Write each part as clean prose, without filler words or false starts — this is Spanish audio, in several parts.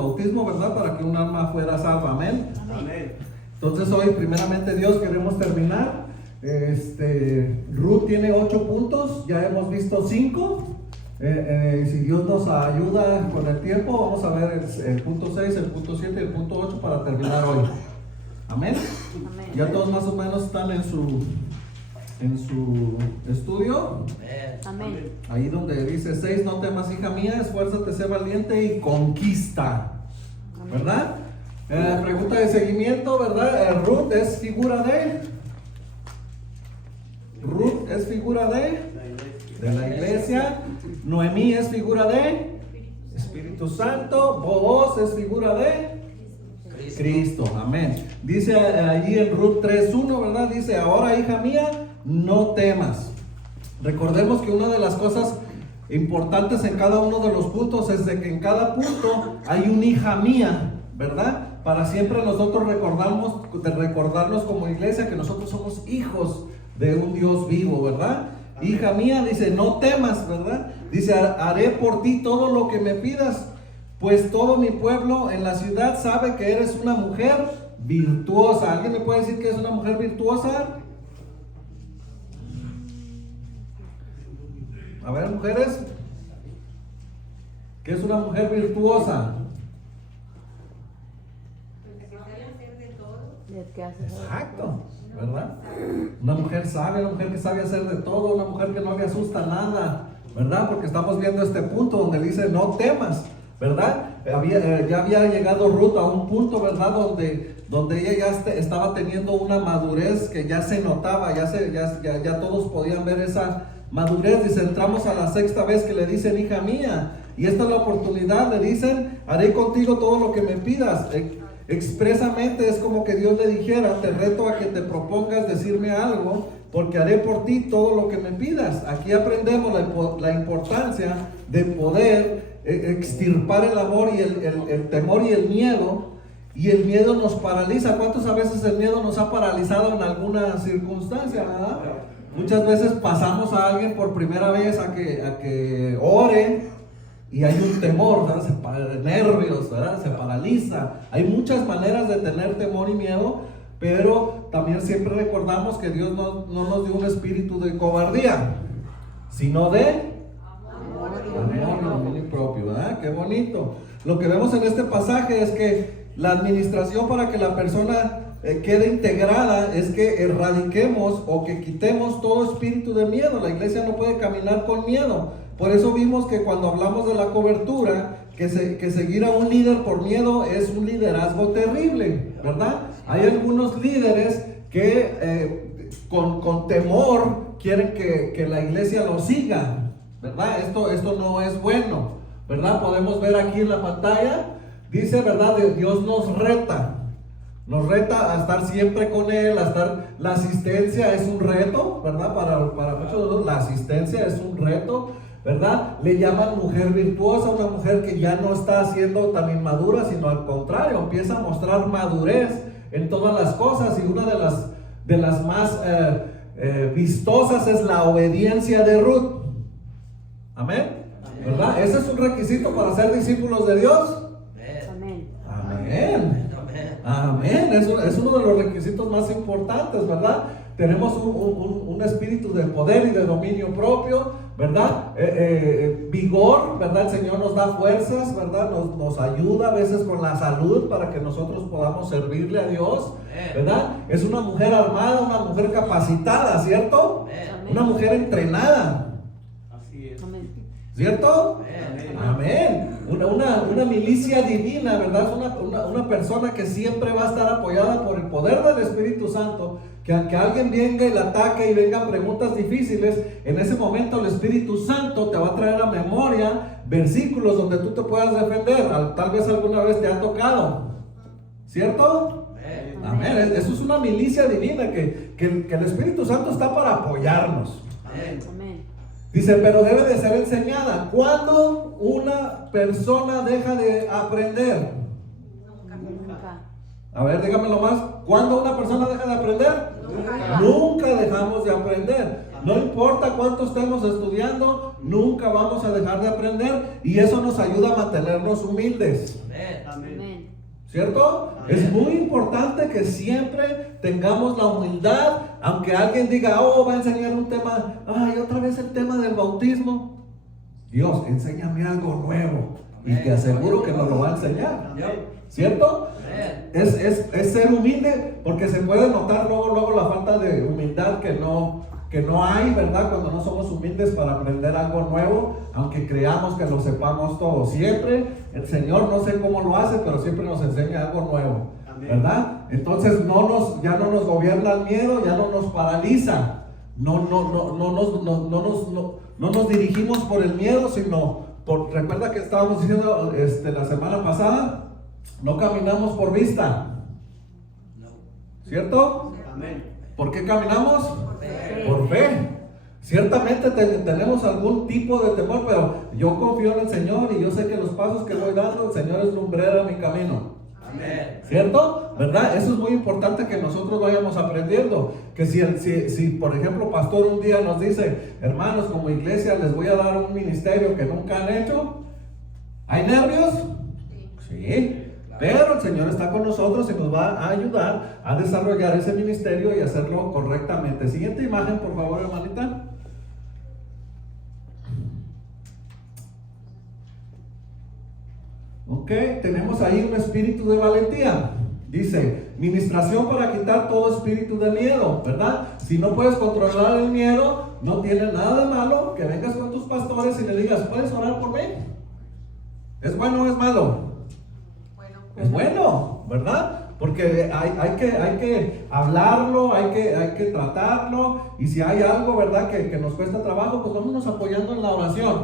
bautismo, ¿verdad? Para que un alma fuera salva. Amén. Amén. Entonces hoy, primeramente Dios, queremos terminar. Ruth tiene 8 puntos, ya hemos visto 5. Si Dios nos ayuda con el tiempo, vamos a ver el punto 6, el punto 7 y el punto 8 para terminar hoy. Amén. Amén. Ya todos más o menos están en su estudio. Amén. Ahí donde dice 6, no temas, hija mía, esfuérzate, sé valiente y conquista. ¿Verdad? Pregunta de seguimiento, ¿verdad? Ruth es figura de la iglesia. Noemí es figura de Espíritu Santo. Booz es figura de Cristo. Amén. Dice allí en Ruth 3:1, ¿verdad? Dice, ahora hija mía, no temas. Recordemos que una de las cosas importantes en cada uno de los puntos es de que en cada punto hay una hija mía, ¿verdad? Para siempre nosotros recordarnos como iglesia que nosotros somos hijos de un Dios vivo, ¿verdad? Amén. Hija mía, dice, no temas, ¿verdad? Dice, haré por ti todo lo que me pidas, pues todo mi pueblo en la ciudad sabe que eres una mujer virtuosa. ¿Alguien me puede decir que es una mujer virtuosa? A ver, mujeres, ¿qué es una mujer virtuosa? Exacto, ¿verdad? Una mujer sabia, una mujer que sabe hacer de todo, una mujer que no le asusta nada, ¿verdad? Porque estamos viendo este punto donde dice no temas, ¿verdad? Ya había llegado Ruth a un punto, ¿verdad? Donde ella ya estaba teniendo una madurez que ya se notaba, ya todos podían ver esa madurez. Dice, entramos a la 6ª vez que le dicen hija mía, y esta es la oportunidad. Le dicen, haré contigo todo lo que me pidas. Expresamente es como que Dios le dijera, te reto a que te propongas decirme algo, porque haré por ti todo lo que me pidas. Aquí aprendemos la importancia de poder extirpar el amor y el temor y el miedo. Y el miedo nos paraliza. ¿Cuántas veces el miedo nos ha paralizado en alguna circunstancia, verdad? Muchas veces pasamos a alguien por primera vez a que ore y hay un temor, ¿verdad? Nervios, ¿verdad? Se paraliza. Hay muchas maneras de tener temor y miedo, pero también siempre recordamos que Dios no nos dio un espíritu de cobardía, sino de amor y dominio propio, ¿verdad? Qué bonito. Lo que vemos en este pasaje es que la administración para que la persona quede integrada es que erradiquemos o que quitemos todo espíritu de miedo. La iglesia no puede caminar con miedo. Por eso vimos que cuando hablamos de la cobertura, que seguir a un líder por miedo es un liderazgo terrible, ¿verdad? Hay algunos líderes que con temor quieren que la iglesia lo siga, ¿verdad? Esto no es bueno, ¿verdad? Podemos ver aquí en la pantalla, dice, ¿verdad? Dios nos reta a estar siempre con Él, la asistencia es un reto, ¿verdad? Para muchos de nosotros la asistencia es un reto, ¿verdad? Le llaman mujer virtuosa, una mujer que ya no está siendo tan inmadura, sino al contrario, empieza a mostrar madurez en todas las cosas. Y una de las más vistosas es la obediencia de Ruth. Amén, ¿verdad? Ese es un requisito para ser discípulos de Dios. Amén. Amén. Amén. Es uno de los requisitos más importantes, ¿verdad? Tenemos un espíritu de poder y de dominio propio, ¿verdad? Vigor, ¿verdad? El Señor nos da fuerzas, ¿verdad? Nos ayuda a veces con la salud para que nosotros podamos servirle a Dios, ¿verdad? Es una mujer armada, una mujer capacitada, ¿cierto? Una mujer entrenada. Así es. Amén. ¿Cierto? Amén. Amén. Una milicia divina, ¿verdad? Una persona que siempre va a estar apoyada por el poder del Espíritu Santo. Que aunque alguien venga y la ataque y vengan preguntas difíciles, en ese momento el Espíritu Santo te va a traer a memoria versículos donde tú te puedas defender. Tal vez alguna vez te ha tocado, ¿cierto? Amén. Eso es una milicia divina que el Espíritu Santo está para apoyarnos. Amén. Dice, pero debe de ser enseñada. ¿Cuándo una persona deja de aprender? Nunca. A ver, dígamelo más. ¿Cuándo una persona deja de aprender? Nunca dejamos de aprender. No importa cuánto estemos estudiando, nunca vamos a dejar de aprender. Y eso nos ayuda a mantenernos humildes. Amén. ¿Cierto? Es muy importante que siempre tengamos la humildad, aunque alguien diga, oh, va a enseñar un tema, ay, otra vez el tema del bautismo. Dios, enséñame algo nuevo y te aseguro que nos lo va a enseñar. ¿Cierto? Es ser humilde, porque se puede notar luego la falta de humildad que no hay, ¿verdad? Cuando no somos humildes para aprender algo nuevo, aunque creamos que lo sepamos todo. Siempre el Señor, no sé cómo lo hace, pero siempre nos enseña algo nuevo, ¿verdad? Entonces ya no nos gobierna el miedo, ya no nos paraliza, no nos dirigimos por el miedo, sino recuerda que estábamos diciendo la semana pasada, no caminamos por vista, ¿cierto? ¿Por qué caminamos? Por fe. Ciertamente tenemos algún tipo de temor, pero yo confío en el Señor y yo sé que los pasos que voy dando, el Señor es lumbrera en mi camino. ¿Cierto? ¿Verdad? Eso es muy importante que nosotros vayamos aprendiendo. Que si por ejemplo, pastor un día nos dice, hermanos, como iglesia les voy a dar un ministerio que nunca han hecho, ¿hay nervios? Sí. Pero el Señor está con nosotros y nos va a ayudar a desarrollar ese ministerio y hacerlo correctamente. Siguiente imagen, por favor, hermanita. Ok, tenemos ahí un espíritu de valentía. Dice, ministración para quitar todo espíritu de miedo, ¿verdad? Si no puedes controlar el miedo, no tiene nada de malo que vengas con tus pastores y le digas, ¿puedes orar por mí? ¿Es bueno o es malo? Es bueno, ¿verdad? Porque hay que hablarlo, hay que tratarlo, y si hay algo, ¿verdad?, que nos cuesta trabajo, pues vámonos apoyando en la oración.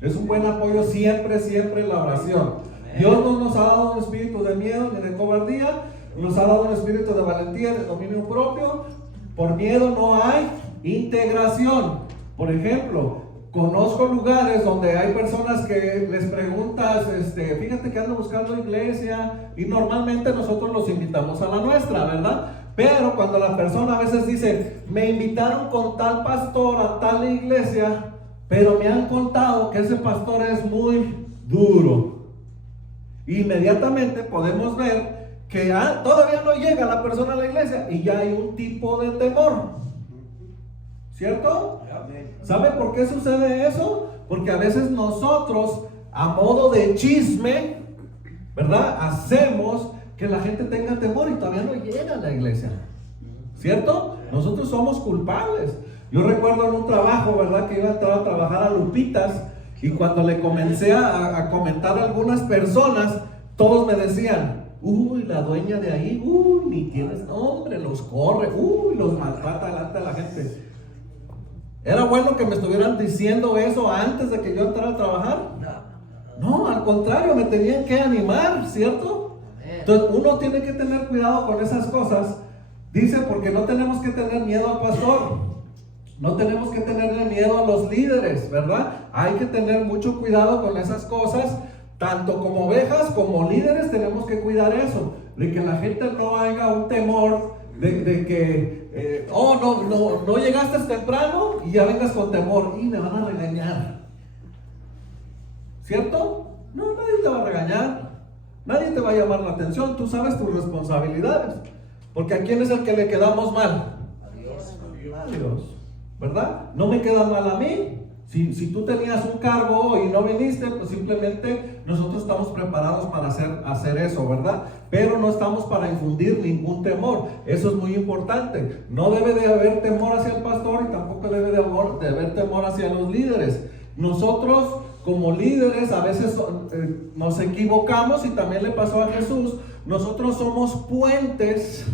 Es un buen apoyo siempre la oración. Dios no nos ha dado un espíritu de miedo ni de cobardía, nos ha dado un espíritu de valentía, de dominio propio. Por miedo no hay integración. Por ejemplo, conozco lugares donde hay personas que les preguntas, fíjate que ando buscando iglesia, y normalmente nosotros los invitamos a la nuestra, ¿verdad? Pero cuando la persona a veces dice, me invitaron con tal pastor a tal iglesia, pero me han contado que ese pastor es muy duro, inmediatamente podemos ver que todavía no llega la persona a la iglesia y ya hay un tipo de temor. ¿Cierto? ¿Sabe por qué sucede eso? Porque a veces nosotros, a modo de chisme, ¿verdad?, hacemos que la gente tenga temor y todavía no llega a la iglesia. ¿Cierto? Nosotros somos culpables. Yo recuerdo en un trabajo, ¿verdad?, que iba a entrar a trabajar a Lupitas, y cuando le comencé a comentar a algunas personas, todos me decían, uy, la dueña de ahí, uy, ni tienes nombre, los corre, uy, los maltrata delante de la gente. ¿Era bueno que me estuvieran diciendo eso antes de que yo entrara a trabajar? No, al contrario, me tenían que animar, ¿cierto? Entonces uno tiene que tener cuidado con esas cosas. Dice, porque no tenemos que tener miedo al pastor, no tenemos que tenerle miedo a los líderes, ¿verdad? Hay que tener mucho cuidado con esas cosas. Tanto como ovejas, como líderes, tenemos que cuidar eso, de que la gente no haya un temor de que, no llegaste temprano y ya vengas con temor y me van a regañar. ¿Cierto? No, nadie te va a regañar, nadie te va a llamar la atención, tú sabes tus responsabilidades, porque ¿a quién es el que le quedamos mal? A Dios, ¿verdad? No me queda mal a mí. Si tú tenías un cargo y no viniste, pues simplemente nosotros estamos preparados para hacer eso, ¿verdad? Pero no estamos para infundir ningún temor. Eso es muy importante. No debe de haber temor hacia el pastor y tampoco debe de haber temor hacia los líderes. Nosotros como líderes a veces nos equivocamos, y también le pasó a Jesús. Nosotros somos puentes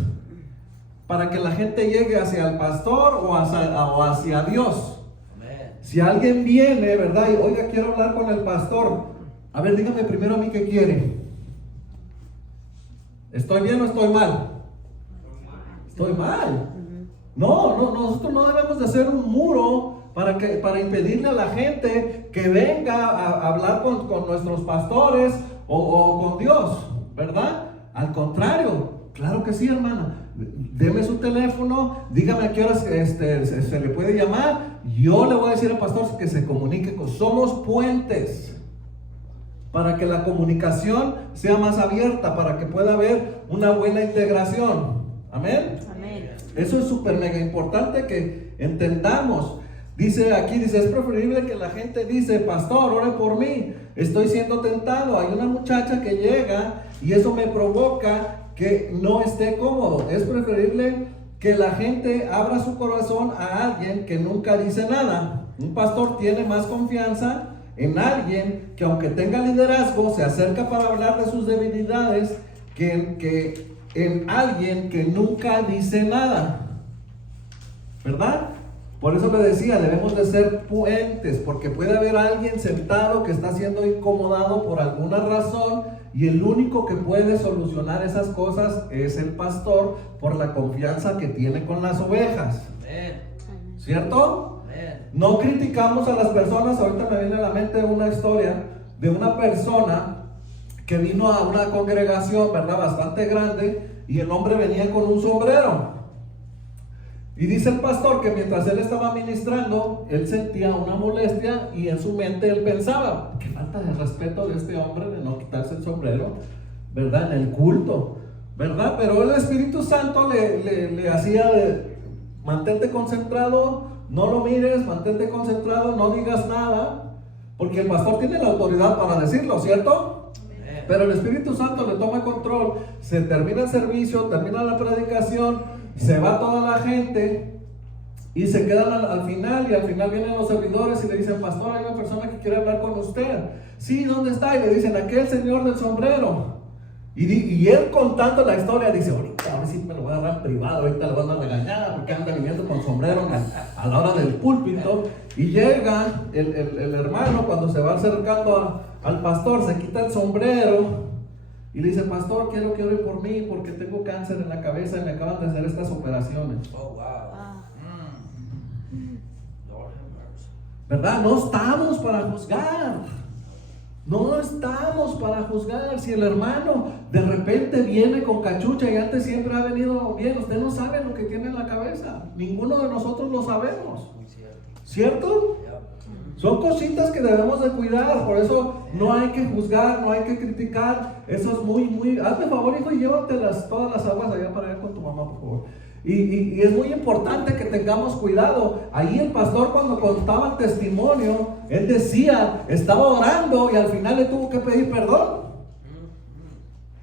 para que la gente llegue hacia el pastor o hacia Dios. Si alguien viene, ¿verdad?, y oiga, quiero hablar con el pastor, a ver, dígame primero a mí qué quiere. ¿Estoy bien o estoy mal? Estoy mal. No, nosotros no debemos de ser un muro para impedirle a la gente que venga a hablar con nuestros pastores o con Dios, ¿verdad? Al contrario, claro que sí, hermana. Deme su teléfono, dígame a qué horas se le puede llamar. Yo le voy a decir al pastor que se comunique somos puentes para que la comunicación sea más abierta, para que pueda haber una buena integración. Amén. Amén. Eso es súper mega importante que entendamos. Dice aquí, dice, es preferible que la gente dice, pastor, ore por mí, estoy siendo tentado. Hay una muchacha que llega y eso me provoca que no esté cómodo. Es preferible que la gente abra su corazón a alguien que nunca dice nada. Un pastor tiene más confianza en alguien que, aunque tenga liderazgo, se acerca para hablar de sus debilidades que en alguien que nunca dice nada. ¿Verdad? Por eso le decía, debemos de ser puentes, porque puede haber alguien sentado que está siendo incomodado por alguna razón, y el único que puede solucionar esas cosas es el pastor, por la confianza que tiene con las ovejas. ¿Cierto? No criticamos a las personas. Ahorita me viene a la mente una historia de una persona que vino a una congregación, ¿verdad?, bastante grande, y el hombre venía con un sombrero. Y dice el pastor que mientras él estaba ministrando, él sentía una molestia y en su mente él pensaba, qué falta de respeto de este hombre de no quitarse el sombrero, ¿verdad?, en el culto, ¿verdad? Pero el Espíritu Santo le hacía, mantente concentrado, no lo mires, mantente concentrado, no digas nada, porque el pastor tiene la autoridad para decirlo, ¿cierto? Pero el Espíritu Santo le toma control. Se termina el servicio, termina la predicación, se va toda la gente y se quedan al final, y al final vienen los servidores y le dicen, pastor, hay una persona que quiere hablar con usted. Sí, ¿dónde está? Y le dicen, aquel señor del sombrero. Y él, contando la historia, dice, ahorita a ver si me lo voy a dar en privado, ahorita le van a regañar porque anda viniendo con sombrero a la hora del púlpito. Y llega el hermano, cuando se va acercando al pastor, se quita el sombrero y le dice, pastor, quiero que ore por mí porque tengo cáncer en la cabeza y me acaban de hacer estas operaciones. Oh, wow. ¿Verdad? No estamos para juzgar. No estamos para juzgar. Si el hermano de repente viene con cachucha y antes siempre ha venido bien, usted no sabe lo que tiene en la cabeza. Ninguno de nosotros lo sabemos. ¿Cierto? Son cositas que debemos de cuidar. Por eso no hay que juzgar, no hay que criticar. Eso es muy... Hazme favor, hijo, y llévate todas las aguas allá para ir con tu mamá, por favor. Y es muy importante que tengamos cuidado. Ahí el pastor, cuando contaba el testimonio, él decía, estaba orando y al final le tuvo que pedir perdón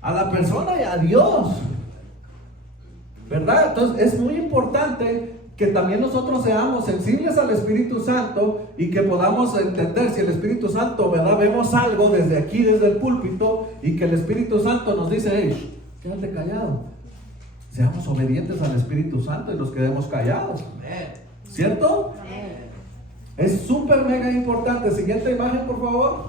a la persona y a Dios, ¿verdad? Entonces es muy importante que también nosotros seamos sensibles al Espíritu Santo y que podamos entender si el Espíritu Santo, ¿verdad?, vemos algo desde aquí, desde el púlpito, y que el Espíritu Santo nos dice, hey, quédate callado. Seamos obedientes al Espíritu Santo y nos quedemos callados. ¿Cierto? Es súper mega importante. Siguiente imagen, por favor.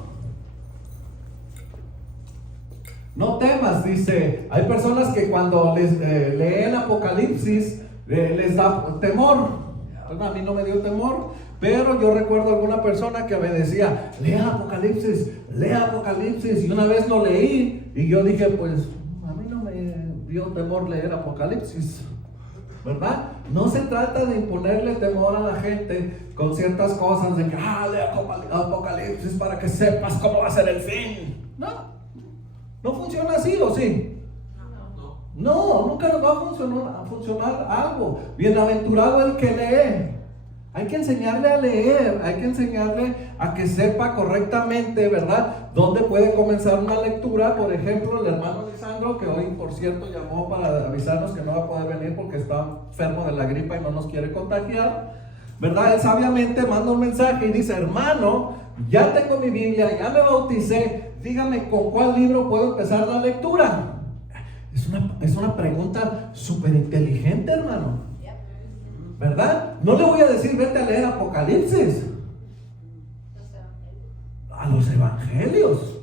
No temas, dice. Hay personas que cuando leen Apocalipsis les da temor. A mí no me dio temor, pero yo recuerdo alguna persona que me decía, lea Apocalipsis, y una vez lo leí y yo dije, pues a mí no me dio temor leer Apocalipsis, ¿verdad? No se trata de imponerle temor a la gente con ciertas cosas, de que lee Apocalipsis para que sepas cómo va a ser el fin. No funciona así, ¿o sí? No, nunca nos va a funcionar algo. Bienaventurado el que lee. Hay que enseñarle a leer, hay que enseñarle a que sepa correctamente, ¿verdad?, dónde puede comenzar una lectura. Por ejemplo, el hermano Lisandro, que hoy, por cierto, llamó para avisarnos que no va a poder venir porque está enfermo de la gripa y no nos quiere contagiar, ¿verdad? Él sabiamente manda un mensaje y dice, hermano, ya tengo mi Biblia, ya me bauticé, dígame con cuál libro puedo empezar la lectura. Es una pregunta súper inteligente, hermano, ¿verdad? No le voy a decir vete a leer Apocalipsis, a los evangelios,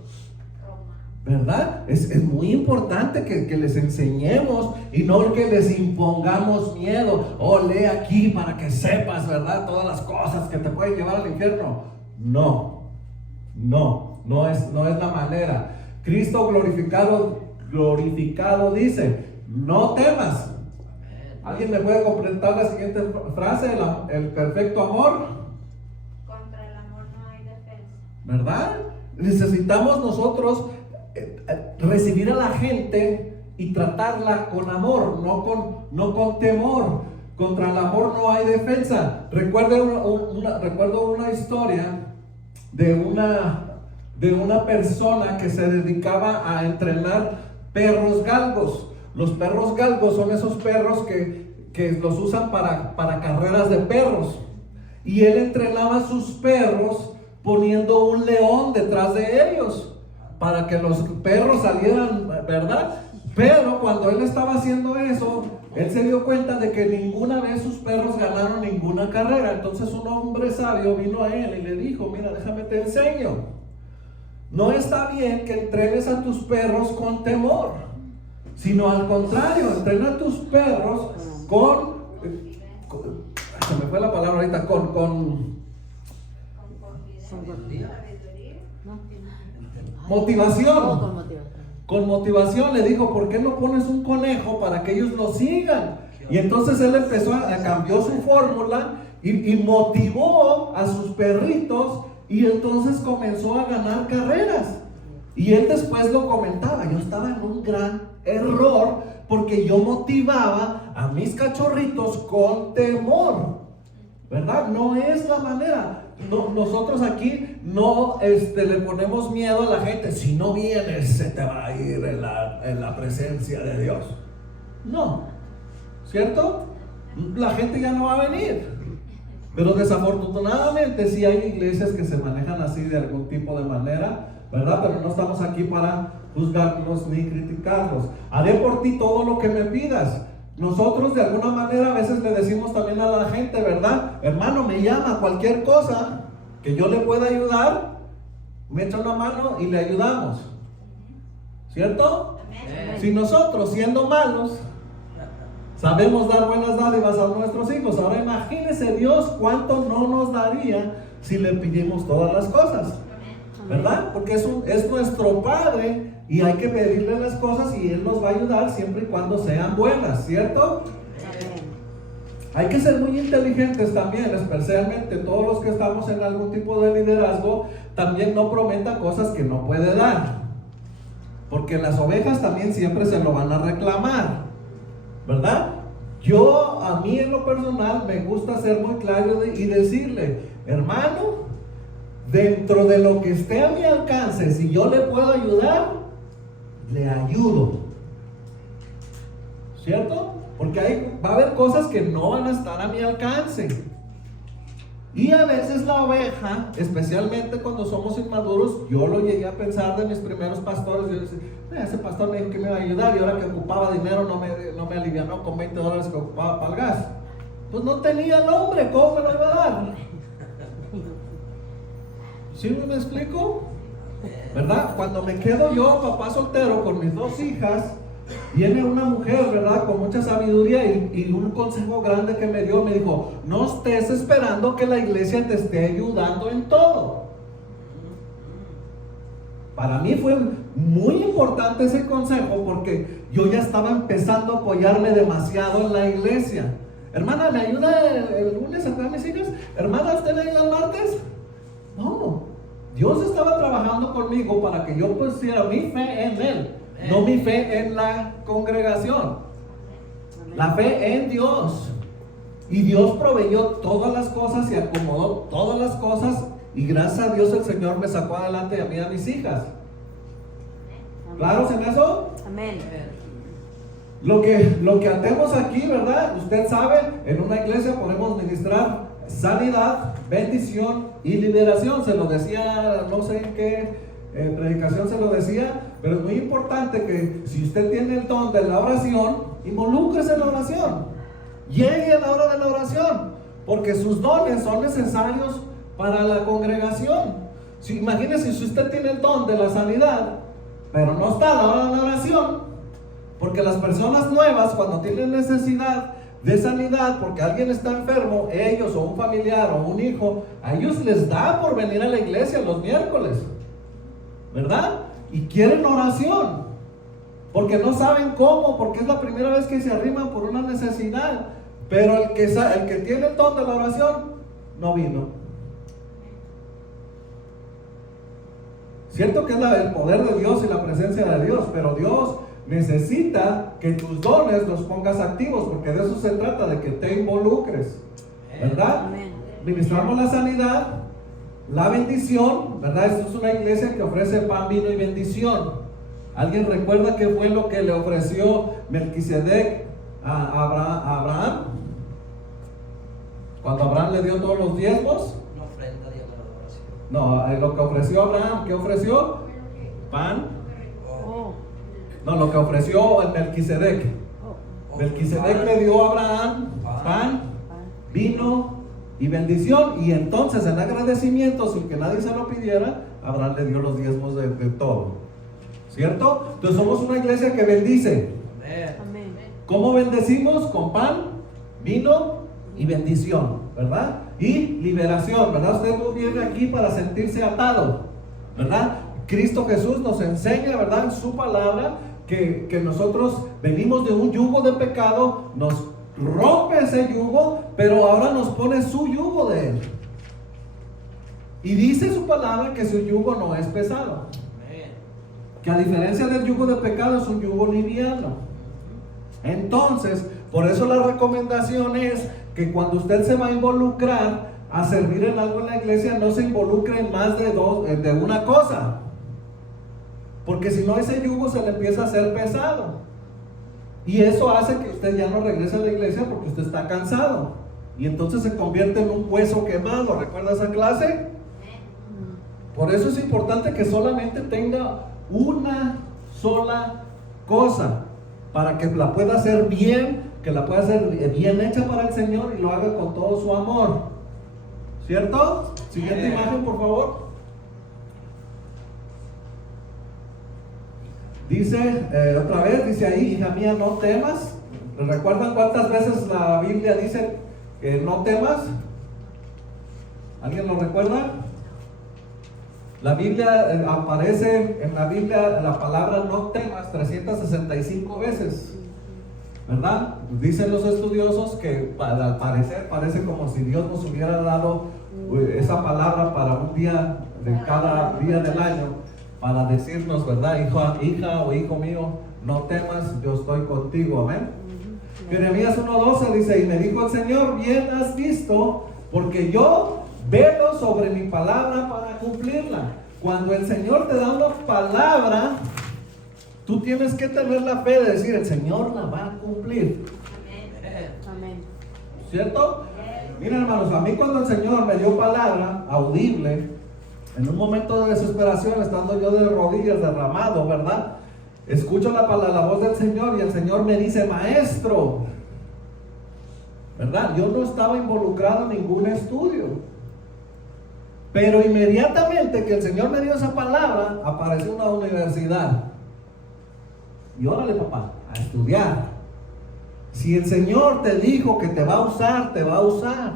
¿verdad? Es muy importante que les enseñemos y no que les impongamos miedo. Lee aquí para que sepas, ¿verdad?, todas las cosas que te pueden llevar al infierno. No es la manera. Cristo glorificado dice, no temas. ¿Alguien me puede completar la siguiente frase? El perfecto amor. Contra el amor no hay defensa. ¿Verdad? Necesitamos nosotros recibir a la gente y tratarla con amor, no con temor. Contra el amor no hay defensa. Recuerdo una historia de una persona que se dedicaba a entrenar perros galgos. Los perros galgos son esos perros que los usan para carreras de perros. Y él entrenaba a sus perros poniendo un león detrás de ellos para que los perros salieran, ¿verdad? Pero cuando él estaba haciendo eso, él se dio cuenta de que ninguna vez sus perros ganaron ninguna carrera. Entonces un hombre sabio vino a él y le dijo: mira, déjame te enseño. No está bien que entrenes a tus perros con temor, sino al contrario, entrena a tus perros se me fue la palabra ahorita, motivación. Con motivación. Le dijo: ¿por qué no pones un conejo para que ellos lo sigan? Y entonces él cambió su fórmula y motivó a sus perritos, y entonces comenzó a ganar carreras. Y él después lo comentaba: yo estaba en un gran error porque yo motivaba a mis cachorritos con temor, ¿verdad? No es la manera. Nosotros aquí no le ponemos miedo a la gente. Si no vienes, se te va a ir en la presencia de Dios. No, ¿cierto? La gente ya no va a venir. Pero desafortunadamente sí hay iglesias que se manejan así de algún tipo de manera, ¿verdad? Pero no estamos aquí para juzgarlos ni criticarlos. Haré por ti todo lo que me pidas. Nosotros de alguna manera a veces le decimos también a la gente, ¿verdad? Hermano, me llama cualquier cosa que yo le pueda ayudar, me echa una mano y le ayudamos, ¿cierto? Amén. Si nosotros, siendo malos, sabemos dar buenas dádivas a nuestros hijos, ahora imagínese Dios cuánto no nos daría si le pedimos todas las cosas, ¿verdad? Porque es nuestro Padre y hay que pedirle las cosas y Él nos va a ayudar siempre y cuando sean buenas, ¿cierto? Hay que ser muy inteligentes también, especialmente todos los que estamos en algún tipo de liderazgo. También no prometa cosas que no puede dar, porque las ovejas también siempre se lo van a reclamar, ¿verdad? A mí en lo personal me gusta ser muy claro y decirle: hermano, dentro de lo que esté a mi alcance, si yo le puedo ayudar, le ayudo, ¿cierto? Porque va a haber cosas que no van a estar a mi alcance. Y a veces la oveja, especialmente cuando somos inmaduros, yo lo llegué a pensar de mis primeros pastores. Yo decía: ese pastor me dijo que me iba a ayudar, y ahora que ocupaba dinero no me alivianó con $20 que ocupaba para el gas. Pues no tenía el hombre, ¿cómo me lo iba a dar? ¿Sí me explico? ¿Verdad? Cuando me quedo yo, papá soltero, con mis 2 hijas, viene una mujer, ¿verdad?, con mucha sabiduría y un consejo grande que me dio. Me dijo: no estés esperando que la iglesia te esté ayudando en todo. Para mí fue muy importante ese consejo, porque yo ya estaba empezando a apoyarme demasiado en la iglesia. Hermana, ¿me ayuda el lunes a traer mis hijas? Hermana, ¿usted me ayuda el martes? No, Dios estaba trabajando conmigo para que yo pusiera mi fe en Él, no mi fe en la congregación. La fe en Dios. Y Dios proveyó todas las cosas y acomodó todas las cosas, y gracias a Dios el Señor me sacó adelante a mí y a mis hijas. ¿Claros en eso? Amén. Lo que hacemos aquí, ¿verdad? Usted sabe, en una iglesia podemos ministrar sanidad, bendición y liberación. Se lo decía, no sé en qué predicación se lo decía, pero es muy importante que si usted tiene el don de la oración, involúcrese en la oración, llegue a la hora de la oración, porque sus dones son necesarios para la congregación. Imagínese si usted tiene el don de la sanidad, pero no está a la hora de la oración, porque las personas nuevas, cuando tienen necesidad de sanidad, porque alguien está enfermo, ellos o un familiar o un hijo, a ellos les da por venir a la iglesia los miércoles, ¿verdad? Y quieren oración, porque no saben cómo, porque es la primera vez que se arriman por una necesidad. Pero el que tiene el don de la oración no vino. Cierto que es el poder de Dios y la presencia de Dios, pero Dios necesita que tus dones los pongas activos, porque de eso se trata, de que te involucres, ¿verdad? Amén. Ministramos la sanidad, la bendición, ¿verdad? Esto es una iglesia que ofrece pan, vino y bendición. ¿Alguien recuerda qué fue lo que le ofreció Melquisedec a Abraham? Cuando Abraham le dio todos los diezmos. Una ofrenda de adoración. No, lo que ofreció Abraham, ¿qué ofreció? Pan. Oh. No, lo que ofreció el Melquisedec. Oh. Melquisedec le dio a Abraham pan, Pan. vino y bendición. Y entonces, en agradecimiento, sin que nadie se lo pidiera, Abraham le dio los diezmos de todo. ¿Cierto? Entonces somos una iglesia que bendice. Amén. Amén. ¿Cómo bendecimos? Con pan, vino y bendición, ¿verdad? Y liberación, ¿verdad? Usted no viene aquí para sentirse atado, ¿verdad? Cristo Jesús nos enseña, ¿verdad? En su palabra que nosotros venimos de un yugo de pecado, nos rompe ese yugo, pero ahora nos pone su yugo de él. Y dice su palabra que su yugo no es pesado, que a diferencia del yugo de pecado es un yugo liviano. Entonces, por eso la recomendación es que cuando usted se va a involucrar a servir en algo en la iglesia, no se involucre en más de una cosa, porque si no, ese yugo se le empieza a hacer pesado, y eso hace que usted ya no regrese a la iglesia porque usted está cansado, y entonces se convierte en un hueso quemado. ¿Recuerda esa clase? Por eso es importante que solamente tenga una sola cosa, para que la pueda hacer bien, que la pueda hacer bien hecha para el Señor y lo haga con todo su amor. ¿Cierto? Siguiente imagen, por favor. Dice, otra vez, dice ahí, hija mía, no temas. ¿Recuerdan cuántas veces la Biblia dice que no temas? ¿Alguien lo recuerda? La Biblia aparece en la Biblia la palabra no temas 365 veces, ¿verdad? Dicen los estudiosos que al parecer parece como si Dios nos hubiera dado esa palabra para un día de cada día del año, para decirnos, ¿verdad? Hija o hijo mío, no temas, yo estoy contigo, amén. Jeremías 1:12 dice, y me dijo el Señor, bien has visto, porque yo velo sobre mi palabra para cumplirla. Cuando el Señor te da una palabra, tú tienes que tener la fe de decir, el Señor la va a cumplir. Amén. ¿Cierto? Miren, hermanos, a mí cuando el Señor me dio palabra audible, en un momento de desesperación, estando yo de rodillas derramado, ¿verdad? Escucho la voz del Señor y el Señor me dice, maestro, ¿verdad? Yo no estaba involucrado en ningún estudio. Pero inmediatamente que el Señor me dio esa palabra, apareció una universidad. Y órale, papá, a estudiar. Si el Señor te dijo que te va a usar, te va a usar.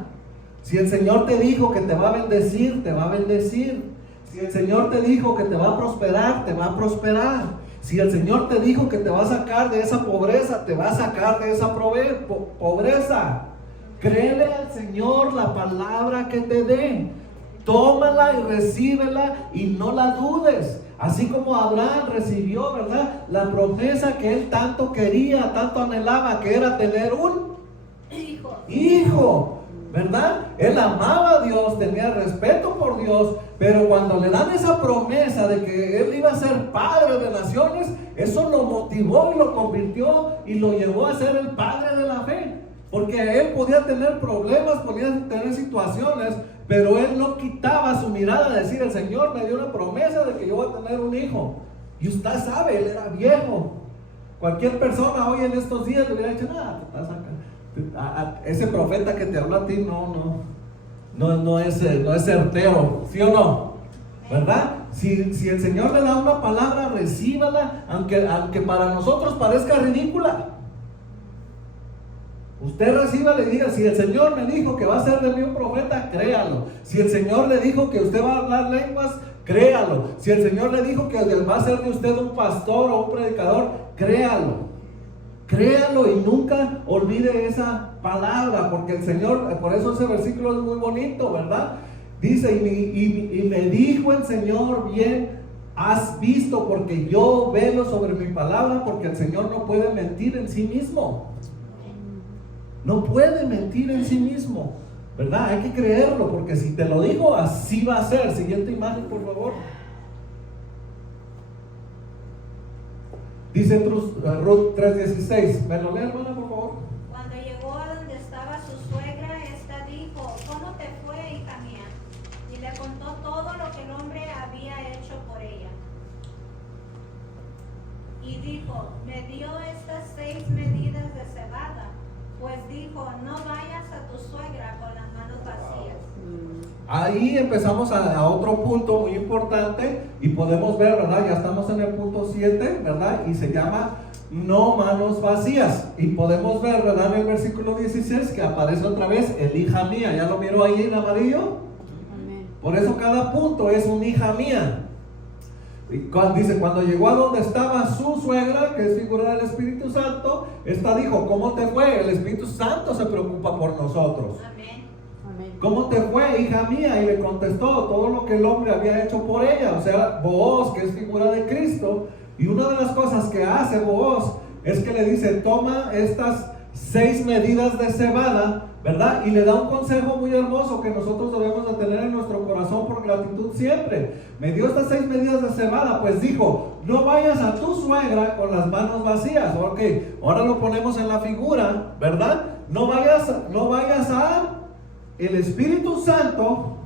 Si el Señor te dijo que te va a bendecir, te va a bendecir. Si el Señor te dijo que te va a prosperar, te va a prosperar. Si el Señor te dijo que te va a sacar de esa pobreza, te va a sacar de esa pobreza. Créele al Señor la palabra que te dé. Tómala y recíbela y no la dudes. Así como Abraham recibió, ¿verdad?, la promesa que él tanto quería, tanto anhelaba, que era tener un hijo, ¿verdad? Él amaba a Dios, tenía respeto por Dios, pero cuando le dan esa promesa de que él iba a ser padre de naciones, eso lo motivó y lo convirtió y lo llevó a ser el padre de la fe. Porque él podía tener problemas, podía tener situaciones, pero él no quitaba su mirada de decir, el Señor me dio una promesa de que yo voy a tener un hijo. Y usted sabe, él era viejo. Cualquier persona hoy en estos días le hubiera dicho, nada, ese profeta que te habla a ti no es certero, ¿sí o no? ¿Verdad? Si el Señor le da una palabra, recíbala, aunque para nosotros parezca ridícula. Usted reciba, le diga, si el Señor me dijo que va a ser de mí un profeta, créalo. Si el Señor le dijo que usted va a hablar lenguas, créalo. Si el Señor le dijo que va a ser de usted un pastor o un predicador, créalo. Créalo y nunca olvide esa palabra, porque el Señor, por eso ese versículo es muy bonito, ¿verdad? Dice, y me dijo el Señor, bien has visto, porque yo velo sobre mi palabra, porque el Señor no puede mentir en sí mismo. No puede mentir en sí mismo, ¿verdad? Hay que creerlo, porque si te lo digo, así va a ser. Siguiente imagen, por favor. Dice Ruth 3:16. ¿Me lo lee, hermana, por favor? Cuando llegó a donde estaba su suegra, esta dijo: ¿Cómo te fue, hija mía? Y le contó todo lo que el hombre había hecho por ella. Y dijo: me dio estas 6 medidas de cebada. Pues dijo: no vayas a tu suegra con las manos vacías. Ahí empezamos a otro punto muy importante y podemos ver, ¿verdad? Ya estamos en el punto 7, ¿verdad? Y se llama no manos vacías. Y podemos ver, ¿verdad? En el versículo 16 que aparece otra vez el hija mía. ¿Ya lo miró ahí en amarillo? Amén. Por eso cada punto es un hija mía. Y dice, cuando llegó a donde estaba su suegra, que es figura del Espíritu Santo, esta dijo: ¿cómo te fue? El Espíritu Santo se preocupa por nosotros. Amén. Amén. ¿Cómo te fue, hija mía? Y le contestó todo lo que el hombre había hecho por ella. O sea, Booz, que es figura de Cristo. Y una de las cosas que hace Booz es que le dice: toma estas 6 medidas de cebada, ¿verdad? Y le da un consejo muy hermoso que nosotros debemos de tener en nuestro corazón por gratitud siempre. Me dio estas 6 medidas de cebada, pues dijo: no vayas a tu suegra con las manos vacías. Ok, ahora lo ponemos en la figura, ¿verdad? No vayas a el Espíritu Santo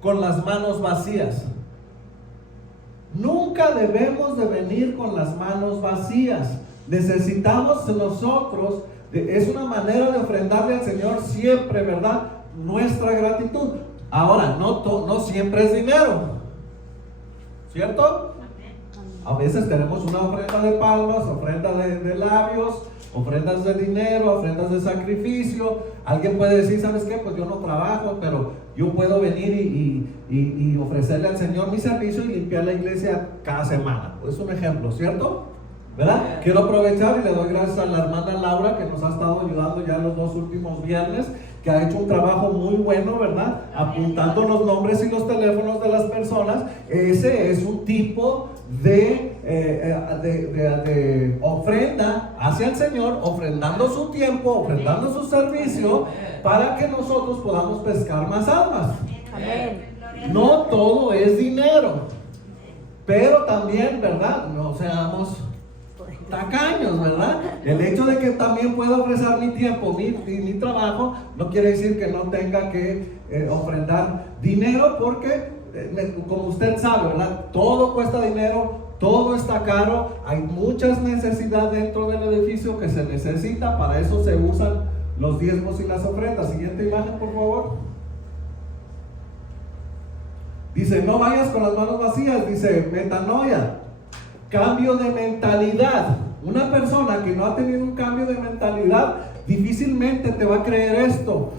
con las manos vacías. Nunca debemos de venir con las manos vacías. Necesitamos nosotros, es una manera de ofrendarle al Señor siempre, ¿verdad? Nuestra gratitud. Ahora, no siempre es dinero, ¿cierto? A veces tenemos una ofrenda de palmas, ofrenda de labios, ofrendas de dinero, ofrendas de sacrificio. Alguien puede decir: ¿sabes qué? Pues yo no trabajo, pero yo puedo venir y ofrecerle al Señor mi servicio y limpiar la iglesia cada semana. Es un ejemplo, ¿cierto? ¿Verdad? Quiero aprovechar y le doy gracias a la hermana Laura, que nos ha estado ayudando ya los 2 últimos viernes, que ha hecho un trabajo muy bueno, ¿verdad? Apuntando los nombres y los teléfonos de las personas. Ese es un tipo de ofrenda hacia el Señor, ofrendando su tiempo, ofrendando su servicio, para que nosotros podamos pescar más almas. Amén. No todo es dinero, pero también, ¿verdad? No seamos tacaños, ¿verdad? El hecho de que también pueda ofrecer mi tiempo, mi trabajo, no quiere decir que no tenga que ofrendar dinero, porque como usted sabe, ¿verdad? Todo cuesta dinero, todo está caro, hay muchas necesidades dentro del edificio que se necesita. Para eso se usan los diezmos y las ofrendas. Siguiente imagen, por favor. Dice: no vayas con las manos vacías. Dice: metanoia, cambio de mentalidad. Una persona que no ha tenido un cambio de mentalidad difícilmente te va a creer esto.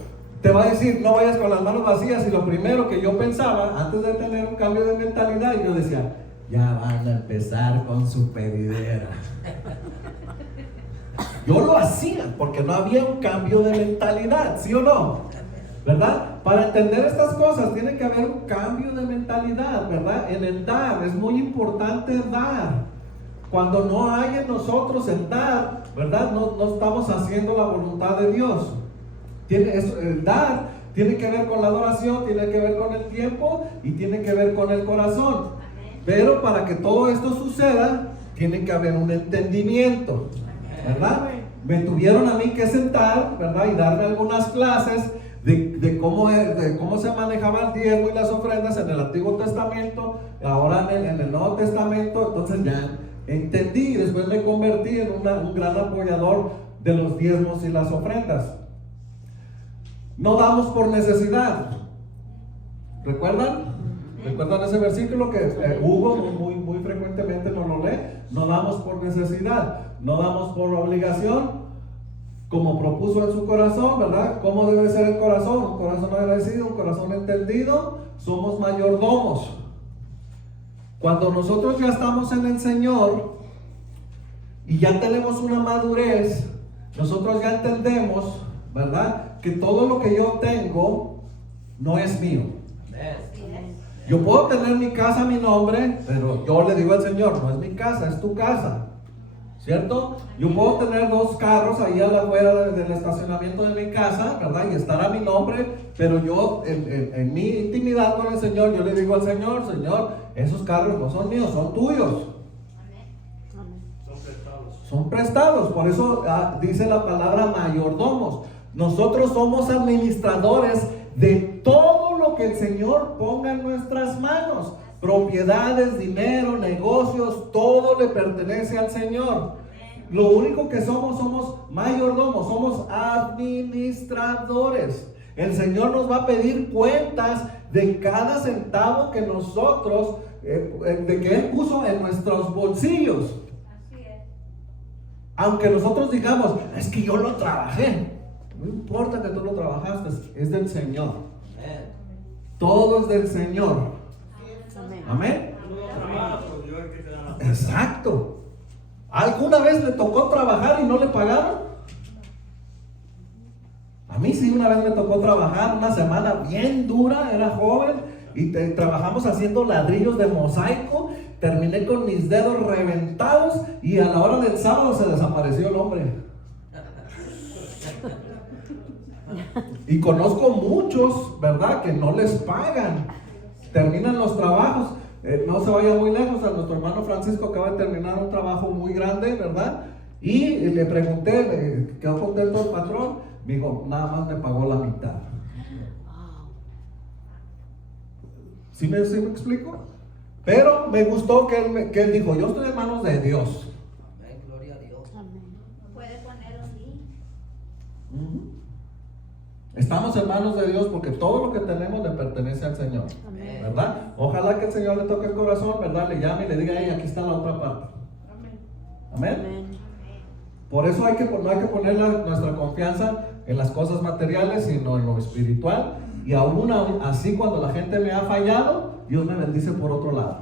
Te va a decir: no vayas con las manos vacías. Y lo primero que yo pensaba antes de tener un cambio de mentalidad, yo decía: ya van a empezar con su pedidera. Yo lo hacía porque no había un cambio de mentalidad, ¿sí o no? ¿Verdad? Para entender estas cosas tiene que haber un cambio de mentalidad, ¿verdad? En el dar, es muy importante dar. Cuando no hay en nosotros el dar, ¿verdad? No estamos haciendo la voluntad de Dios. El dar tiene que ver con la adoración, tiene que ver con el tiempo y tiene que ver con el corazón. Pero para que todo esto suceda, tiene que haber un entendimiento, ¿verdad? Me tuvieron a mí que sentar, ¿verdad? Y darme algunas clases de cómo se manejaban el diezmo y las ofrendas en el Antiguo Testamento, ahora en el Nuevo Testamento. Entonces ya entendí y después me convertí en un gran apoyador de los diezmos y las ofrendas. No damos por necesidad. ¿Recuerdan? ¿Recuerdan ese versículo que Hugo muy frecuentemente nos lo lee? No damos por necesidad, no damos por obligación, como propuso en su corazón, ¿verdad? ¿Cómo debe ser el corazón? Un corazón agradecido, un corazón entendido. Somos mayordomos. Cuando nosotros ya estamos en el Señor y ya tenemos una madurez, nosotros ya entendemos, ¿verdad? Que todo lo que yo tengo no es mío. Yo puedo tener mi casa a mi nombre, pero yo le digo al Señor, no es mi casa, es tu casa. ¿Cierto? Yo puedo tener 2 carros ahí a la afuera del estacionamiento de mi casa, ¿verdad? Y estar a mi nombre, pero yo en mi intimidad con el Señor, yo le digo al Señor, Señor, esos carros no son míos, son tuyos. Amén. Son prestados, por eso dice la palabra mayordomos. Nosotros somos administradores de todo lo que el Señor ponga en nuestras manos. Propiedades, dinero, negocios, todo le pertenece al Señor. Lo único que somos mayordomos, somos administradores. El Señor nos va a pedir cuentas de cada centavo que nosotros, de que Él puso en nuestros bolsillos. Así es. Aunque nosotros digamos, es que yo lo trabajé. No importa que tú lo trabajaste, es del Señor. Todo es del Señor. Amén. Amén. Exacto. ¿Alguna vez le tocó trabajar y no le pagaron? A mí sí, una vez me tocó trabajar una semana bien dura, era joven y trabajamos haciendo ladrillos de mosaico. Terminé con mis dedos reventados y a la hora del sábado se desapareció el hombre. Y conozco muchos, ¿verdad?, que no les pagan. Terminan los trabajos. No se vaya muy lejos, a nuestro hermano Francisco acaba de terminar un trabajo muy grande, ¿verdad? Y le pregunté, ¿quedó contento el patrón? Me dijo, nada más me pagó la mitad. ¿Sí me explico? Pero me gustó que él dijo, yo estoy en manos de Dios. Amén, gloria a Dios. Amén. Puede poner un link. Estamos en manos de Dios porque todo lo que tenemos le pertenece al Señor. Amén. ¿Verdad? Ojalá que el Señor le toque el corazón, ¿verdad? Le llame y le diga, hey, aquí está la otra parte. Amén. Amén. Por eso no hay que poner nuestra confianza en las cosas materiales, sino en lo espiritual. Y aún así, cuando la gente me ha fallado, Dios me bendice por otro lado.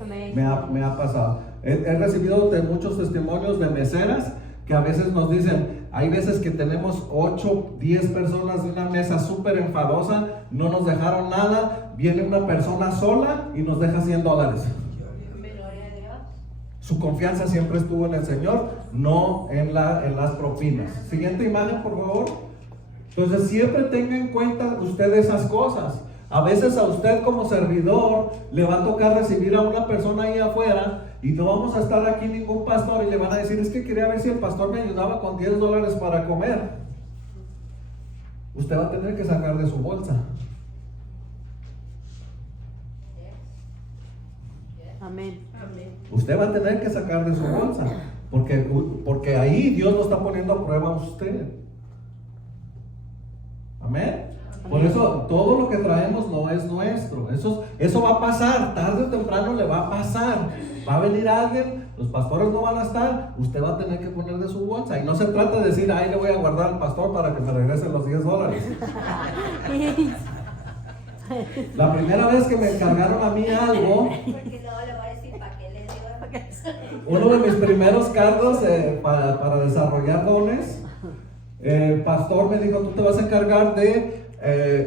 Amén. Me ha pasado. He recibido muchos testimonios de meseras que a veces nos dicen, hay veces que tenemos 8, 10 personas de una mesa súper enfadosa, no nos dejaron nada, viene una persona sola y nos deja $100. Gloria a Dios. Su confianza siempre estuvo en el Señor, no en las propinas. Siguiente imagen, por favor. Entonces siempre tenga en cuenta usted esas cosas. A veces a usted como servidor le va a tocar recibir a una persona ahí afuera y no vamos a estar aquí ningún pastor y le van a decir, es que quería ver si el pastor me ayudaba con $10 para comer. Usted va a tener que sacar de su bolsa. Amén. Usted va a tener que sacar de su bolsa, porque ahí Dios lo está poniendo a prueba a usted. Amén. Por eso todo lo que traemos no es nuestro. Eso va a pasar, tarde o temprano le va a pasar. Va a venir alguien, los pastores no van a estar, usted va a tener que poner de su bolsa. Y no se trata de decir, ay, le voy a guardar al pastor para que me regresen los $10. La primera vez que me encargaron a mí algo, Porque luego le voy a decir, ¿para qué le digo? uno de mis primeros cargos para desarrollar dones, el pastor me dijo, tú te vas a encargar de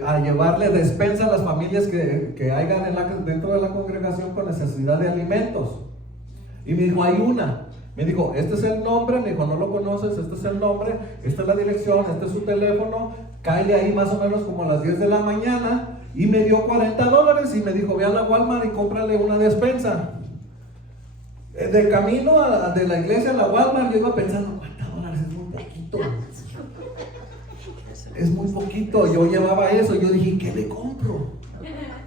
a llevarle despensa a las familias que hayan dentro de la congregación con necesidad de alimentos. Y me dijo, hay una. Me dijo, este es el nombre. Me dijo, no lo conoces, este es el nombre, esta es la dirección, este es su teléfono. Cáele ahí más o menos como a las 10 de la mañana. Y me dio $40 y me dijo, ve a la Walmart y cómprale una despensa. De camino de la iglesia a la Walmart, yo iba pensando, $40 es muy poquito. Es muy poquito. Yo llevaba eso. Yo dije, ¿qué le compro?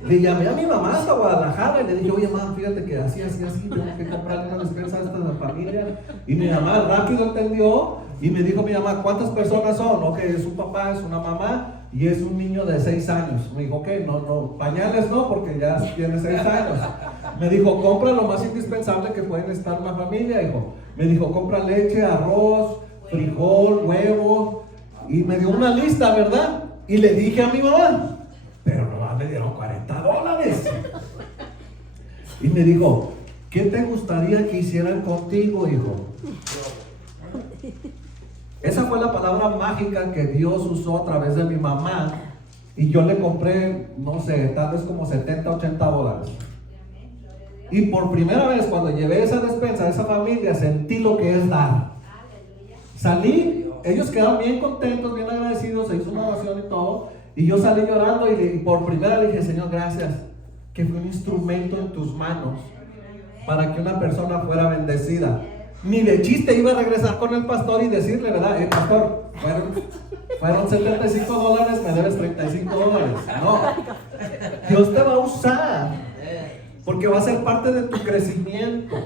Le llamé a mi mamá hasta Guadalajara y le dije, oye, mamá, fíjate que así, tengo que comprarle una despensa a esta familia. Y mi mamá rápido entendió y me dijo mi mamá, ¿cuántas personas son? Ok, es un papá, es una mamá y es un niño de 6 años. Me dijo, ok, no, pañales no, porque ya tiene 6 años. Me dijo, compra lo más indispensable que pueden estar una familia, hijo. Me dijo, compra leche, arroz, frijol, huevo. Y me dio una lista, ¿verdad? Y le dije a mi mamá, pero nomás me dieron $40. Y me dijo, ¿qué te gustaría que hicieran contigo, hijo? Esa fue la palabra mágica que Dios usó a través de mi mamá y yo le compré, no sé, tal vez como $70, $80. Y por primera vez cuando llevé esa despensa a esa familia, sentí lo que es dar. Salí, ellos quedaron bien contentos, bien agradecidos, se hizo una oración y todo, y yo salí llorando y por primera vez le dije, Señor, gracias, que fue un instrumento en tus manos para que una persona fuera bendecida. Ni de chiste iba a regresar con el pastor y decirle, ¿verdad? Pastor, fueron $75, me debes $35. No, Dios te va a usar, porque va a ser parte de tu crecimiento.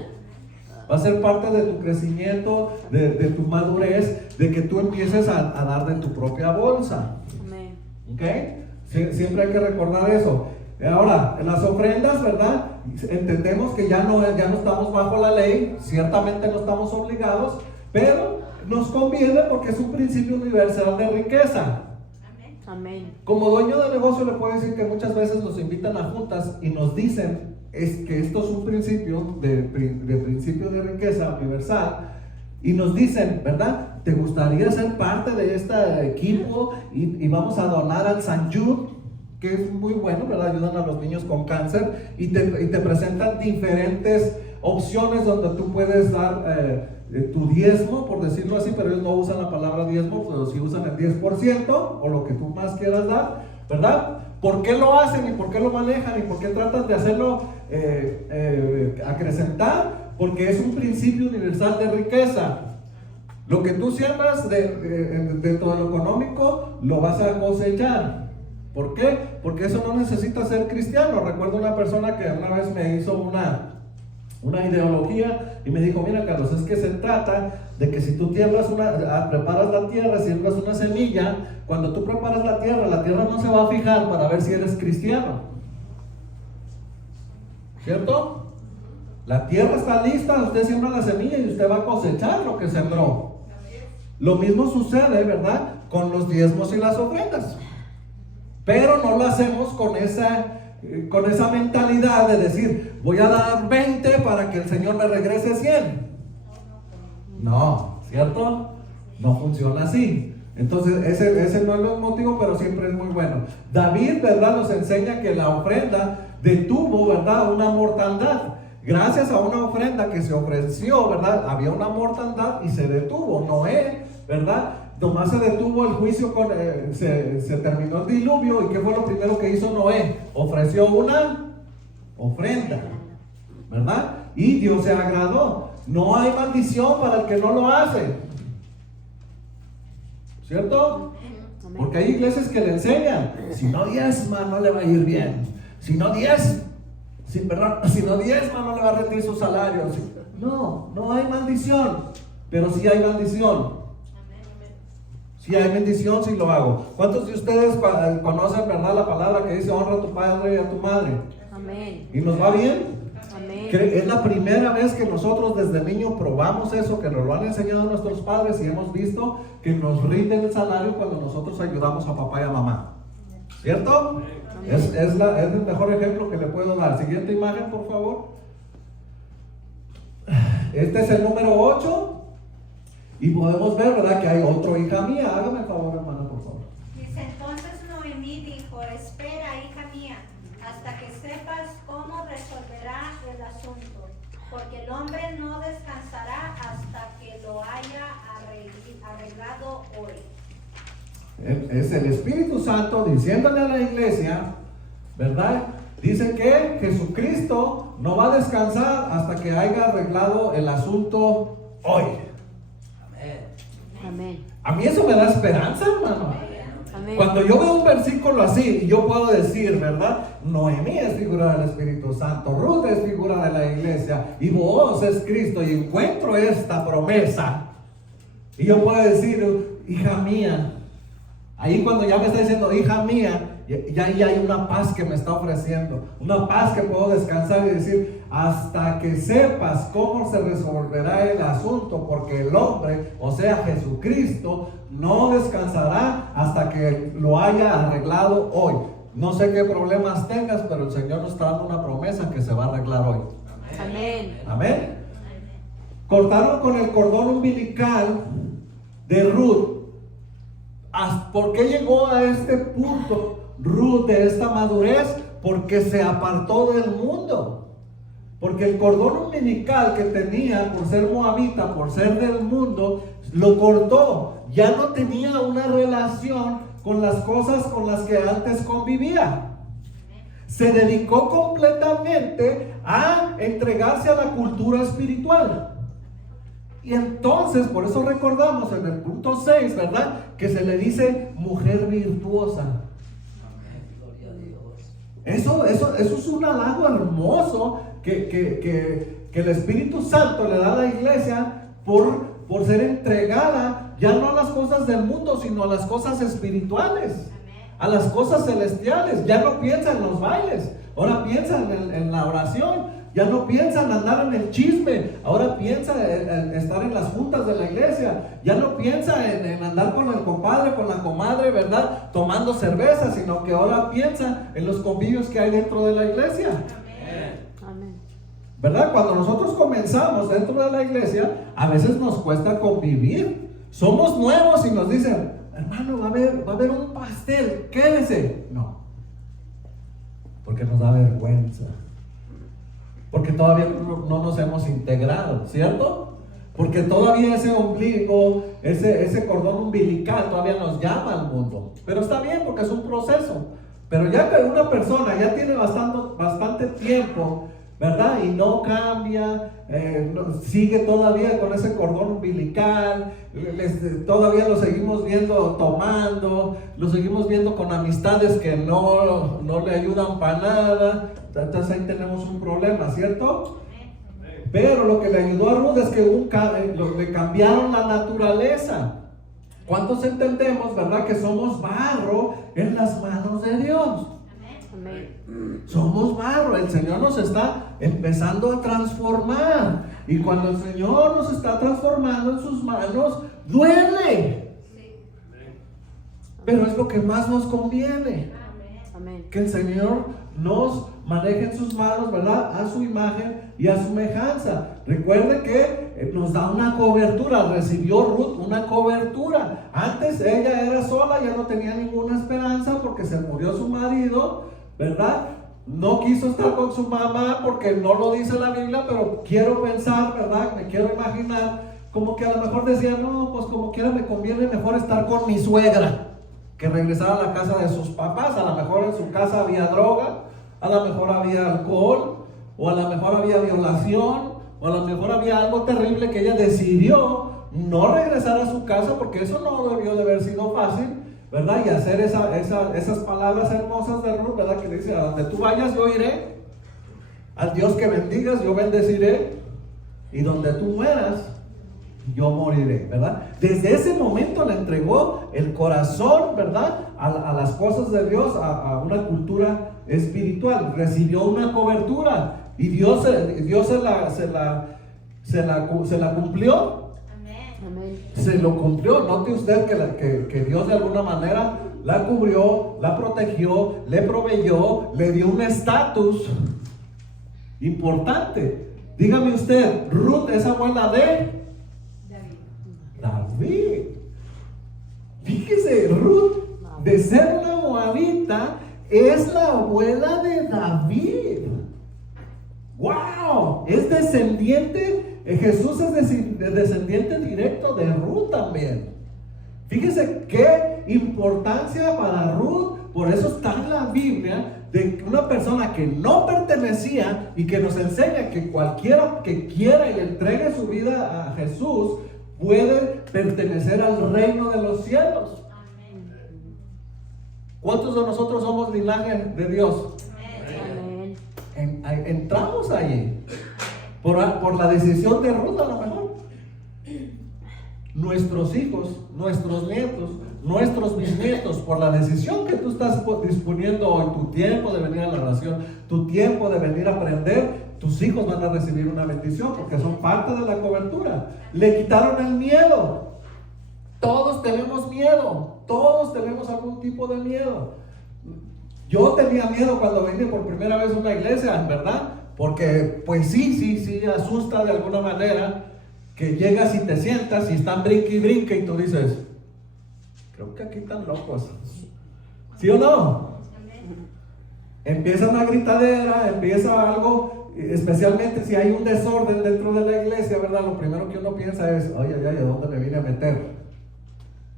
Va a ser parte de tu crecimiento, de tu madurez, de que tú empieces a dar de tu propia bolsa. Amén. ¿Ok? Siempre hay que recordar eso. Ahora, en las ofrendas, ¿verdad? Entendemos que ya no estamos bajo la ley, ciertamente no estamos obligados, pero nos conviene porque es un principio universal de riqueza. Amén. Como dueño de negocio le puedo decir que muchas veces nos invitan a juntas y nos dicen que esto es un principio de principio de riqueza universal, y nos dicen, ¿verdad? ¿Te gustaría ser parte de este equipo? Y vamos a donar al San Jude, que es muy bueno, ¿verdad? Ayudan a los niños con cáncer, y te presentan diferentes opciones donde tú puedes dar tu diezmo, por decirlo así, pero ellos no usan la palabra diezmo, pero sí usan el 10% o lo que tú más quieras dar, ¿verdad? ¿Por qué lo hacen y por qué lo manejan y por qué tratan de hacerlo acrecentar? Porque es un principio universal de riqueza. Lo que tú siembras dentro de lo económico, lo vas a cosechar. ¿Por qué? Porque eso no necesita ser cristiano. Recuerdo una persona que una vez me hizo una ideología y me dijo, mira Carlos, es que se trata de que si tú preparas la tierra, siembras una semilla, cuando tú preparas la tierra no se va a fijar para ver si eres cristiano, ¿cierto? La tierra está lista, usted siembra la semilla y usted va a cosechar lo que sembró. Lo mismo sucede, ¿verdad?, con los diezmos y las ofrendas, pero no lo hacemos con esa mentalidad de decir, voy a dar 20 para que el Señor me regrese 100. No, ¿cierto? No funciona así. Entonces ese no es el motivo, pero siempre es muy bueno. David, ¿verdad?, nos enseña que la ofrenda detuvo, ¿verdad?, una mortandad. Gracias a una ofrenda que se ofreció, ¿verdad?, había una mortandad y se detuvo. Noé, ¿verdad?, nomás se detuvo el juicio, se terminó el diluvio. ¿Y qué fue lo primero que hizo Noé? Ofreció una ofrenda, ¿verdad? Y Dios se agradó. No hay maldición para el que no lo hace, ¿cierto? Porque hay iglesias que le enseñan, si no diezma no le va a ir bien, si no diezma no le va a rendir su salario. No hay maldición, pero sí hay bendición. Si hay bendición, si lo hago. ¿Cuántos de ustedes conocen, verdad, la palabra que dice honra a tu padre y a tu madre? Amén. ¿Y nos va bien? Amén. Es la primera vez que nosotros desde niños probamos eso, que nos lo han enseñado nuestros padres y hemos visto que nos rinden el salario cuando nosotros ayudamos a papá y a mamá. ¿Cierto? Es el mejor ejemplo que le puedo dar. Siguiente imagen, por favor. Este es el número 8. Y podemos ver, ¿verdad?, que hay otro hija mía. Hágame el favor, hermana, por favor. Dice, entonces Noemí dijo, espera, hija mía, hasta que sepas cómo resolverá el asunto, porque el hombre no descansará hasta que lo haya arreglado hoy. Es el Espíritu Santo diciéndole a la iglesia, ¿verdad? Dice que Jesucristo no va a descansar hasta que haya arreglado el asunto hoy. Amén. A mí eso me da esperanza, hermano. Amén. Cuando yo veo un versículo así, yo puedo decir, ¿verdad? Noemí es figura del Espíritu Santo, Ruth es figura de la iglesia, y Booz es Cristo, y encuentro esta promesa. Y yo puedo decir, hija mía. Ahí cuando ya me está diciendo, hija mía, ya hay una paz que me está ofreciendo, una paz que puedo descansar y decir, hasta que sepas cómo se resolverá el asunto, porque el hombre, o sea Jesucristo, no descansará hasta que lo haya arreglado hoy. No sé qué problemas tengas, pero el Señor nos está dando una promesa que se va a arreglar hoy. Amén. Amén. Cortaron con el cordón umbilical de Ruth. ¿Por qué llegó a este punto Ruth de esta madurez? Porque se apartó del mundo. Porque el cordón umbilical que tenía por ser moabita, por ser del mundo, lo cortó. Ya no tenía una relación con las cosas con las que antes convivía. Se dedicó completamente a entregarse a la cultura espiritual. Y entonces, por eso recordamos en el punto 6, ¿verdad? Que se le dice mujer virtuosa. Gloria a Dios. Eso es un halago hermoso que el Espíritu Santo le da a la iglesia por ser entregada ya no a las cosas del mundo, sino a las cosas espirituales, a las cosas celestiales. Ya no piensa en los bailes, ahora piensa en la oración. Ya no piensa en andar en el chisme, ahora piensa en estar en las juntas de la iglesia. Ya no piensa en andar con el compadre, con la comadre, ¿verdad? Tomando cerveza, sino que ahora piensa en los convivios que hay dentro de la iglesia. Amén. ¿Verdad? Cuando nosotros comenzamos dentro de la iglesia, a veces nos cuesta convivir. Somos nuevos y nos dicen, hermano, va a haber un pastel, quédese. No, porque nos da vergüenza. Porque todavía no nos hemos integrado, ¿cierto? Porque todavía ese ombligo, ese cordón umbilical todavía nos llama al mundo. Pero está bien porque es un proceso. Pero ya que una persona ya tiene bastante tiempo, ¿verdad? Y no cambia, sigue todavía con ese cordón umbilical, todavía lo seguimos viendo tomando, lo seguimos viendo con amistades que no le ayudan para nada. Entonces ahí tenemos un problema, ¿cierto? Pero lo que le ayudó a Ruth es que le cambiaron la naturaleza. ¿Cuántos entendemos, verdad, que somos barro en las manos de Dios? Amén. Somos barro, el Señor nos está empezando a transformar. Y cuando el Señor nos está transformando en sus manos, duele. Pero es lo que más nos conviene. Amén. Que el Señor nos maneje en sus manos, ¿verdad? A su imagen y a su semejanza. Recuerde que nos da una cobertura. Recibió Ruth una cobertura. Antes ella era sola, ya no tenía ninguna esperanza porque se murió su marido, ¿verdad? No quiso estar con su mamá porque no lo dice la Biblia, pero quiero pensar, ¿verdad? Me quiero imaginar como que a lo mejor decía, no, pues como quiera me conviene mejor estar con mi suegra que regresar a la casa de sus papás. A lo mejor en su casa había droga, a lo mejor había alcohol, o a lo mejor había violación, o a lo mejor había algo terrible que ella decidió no regresar a su casa, porque eso no debió de haber sido fácil, ¿verdad? Y hacer esas palabras hermosas de Ruth, ¿verdad? Que dice, a donde tú vayas yo iré, al Dios que bendigas yo bendeciré, y donde tú mueras yo moriré, ¿verdad? Desde ese momento le entregó el corazón, ¿verdad? A las cosas de Dios, a una cultura espiritual. Recibió una cobertura y Dios se la cumplió. Amén. Se lo cumplió. Note usted que Dios de alguna manera la cubrió, la protegió, le proveyó, le dio un estatus importante. Dígame usted, Ruth es abuela de David. Fíjese, Ruth, de ser una moabita, es la abuela de David. ¡Wow! Es descendiente, Jesús es descendiente directo de Ruth también. Fíjese qué importancia para Ruth. Por eso está en la Biblia de una persona que no pertenecía y que nos enseña que cualquiera que quiera y entregue su vida a Jesús puede pertenecer al reino de los cielos. ¿Cuántos de nosotros somos linaje de Dios? Amén. Entramos allí por la decisión de Ruth, a lo mejor. Nuestros hijos, nuestros nietos, nuestros bisnietos, por la decisión que tú estás disponiendo hoy, tu tiempo de venir a la oración, tu tiempo de venir a aprender, tus hijos van a recibir una bendición porque son parte de la cobertura. Le quitaron el miedo. Todos tenemos miedo, todos tenemos algún tipo de miedo. Yo tenía miedo cuando vine por primera vez a una iglesia, ¿verdad? Porque pues sí, asusta de alguna manera que llegas y te sientas y están brinque y brinque y tú dices, creo que aquí están locos. ¿Sí o no? empieza una gritadera, empieza algo, especialmente si hay un desorden dentro de la iglesia, ¿verdad? Lo primero que uno piensa es, ay, ¿a dónde me vine a meter?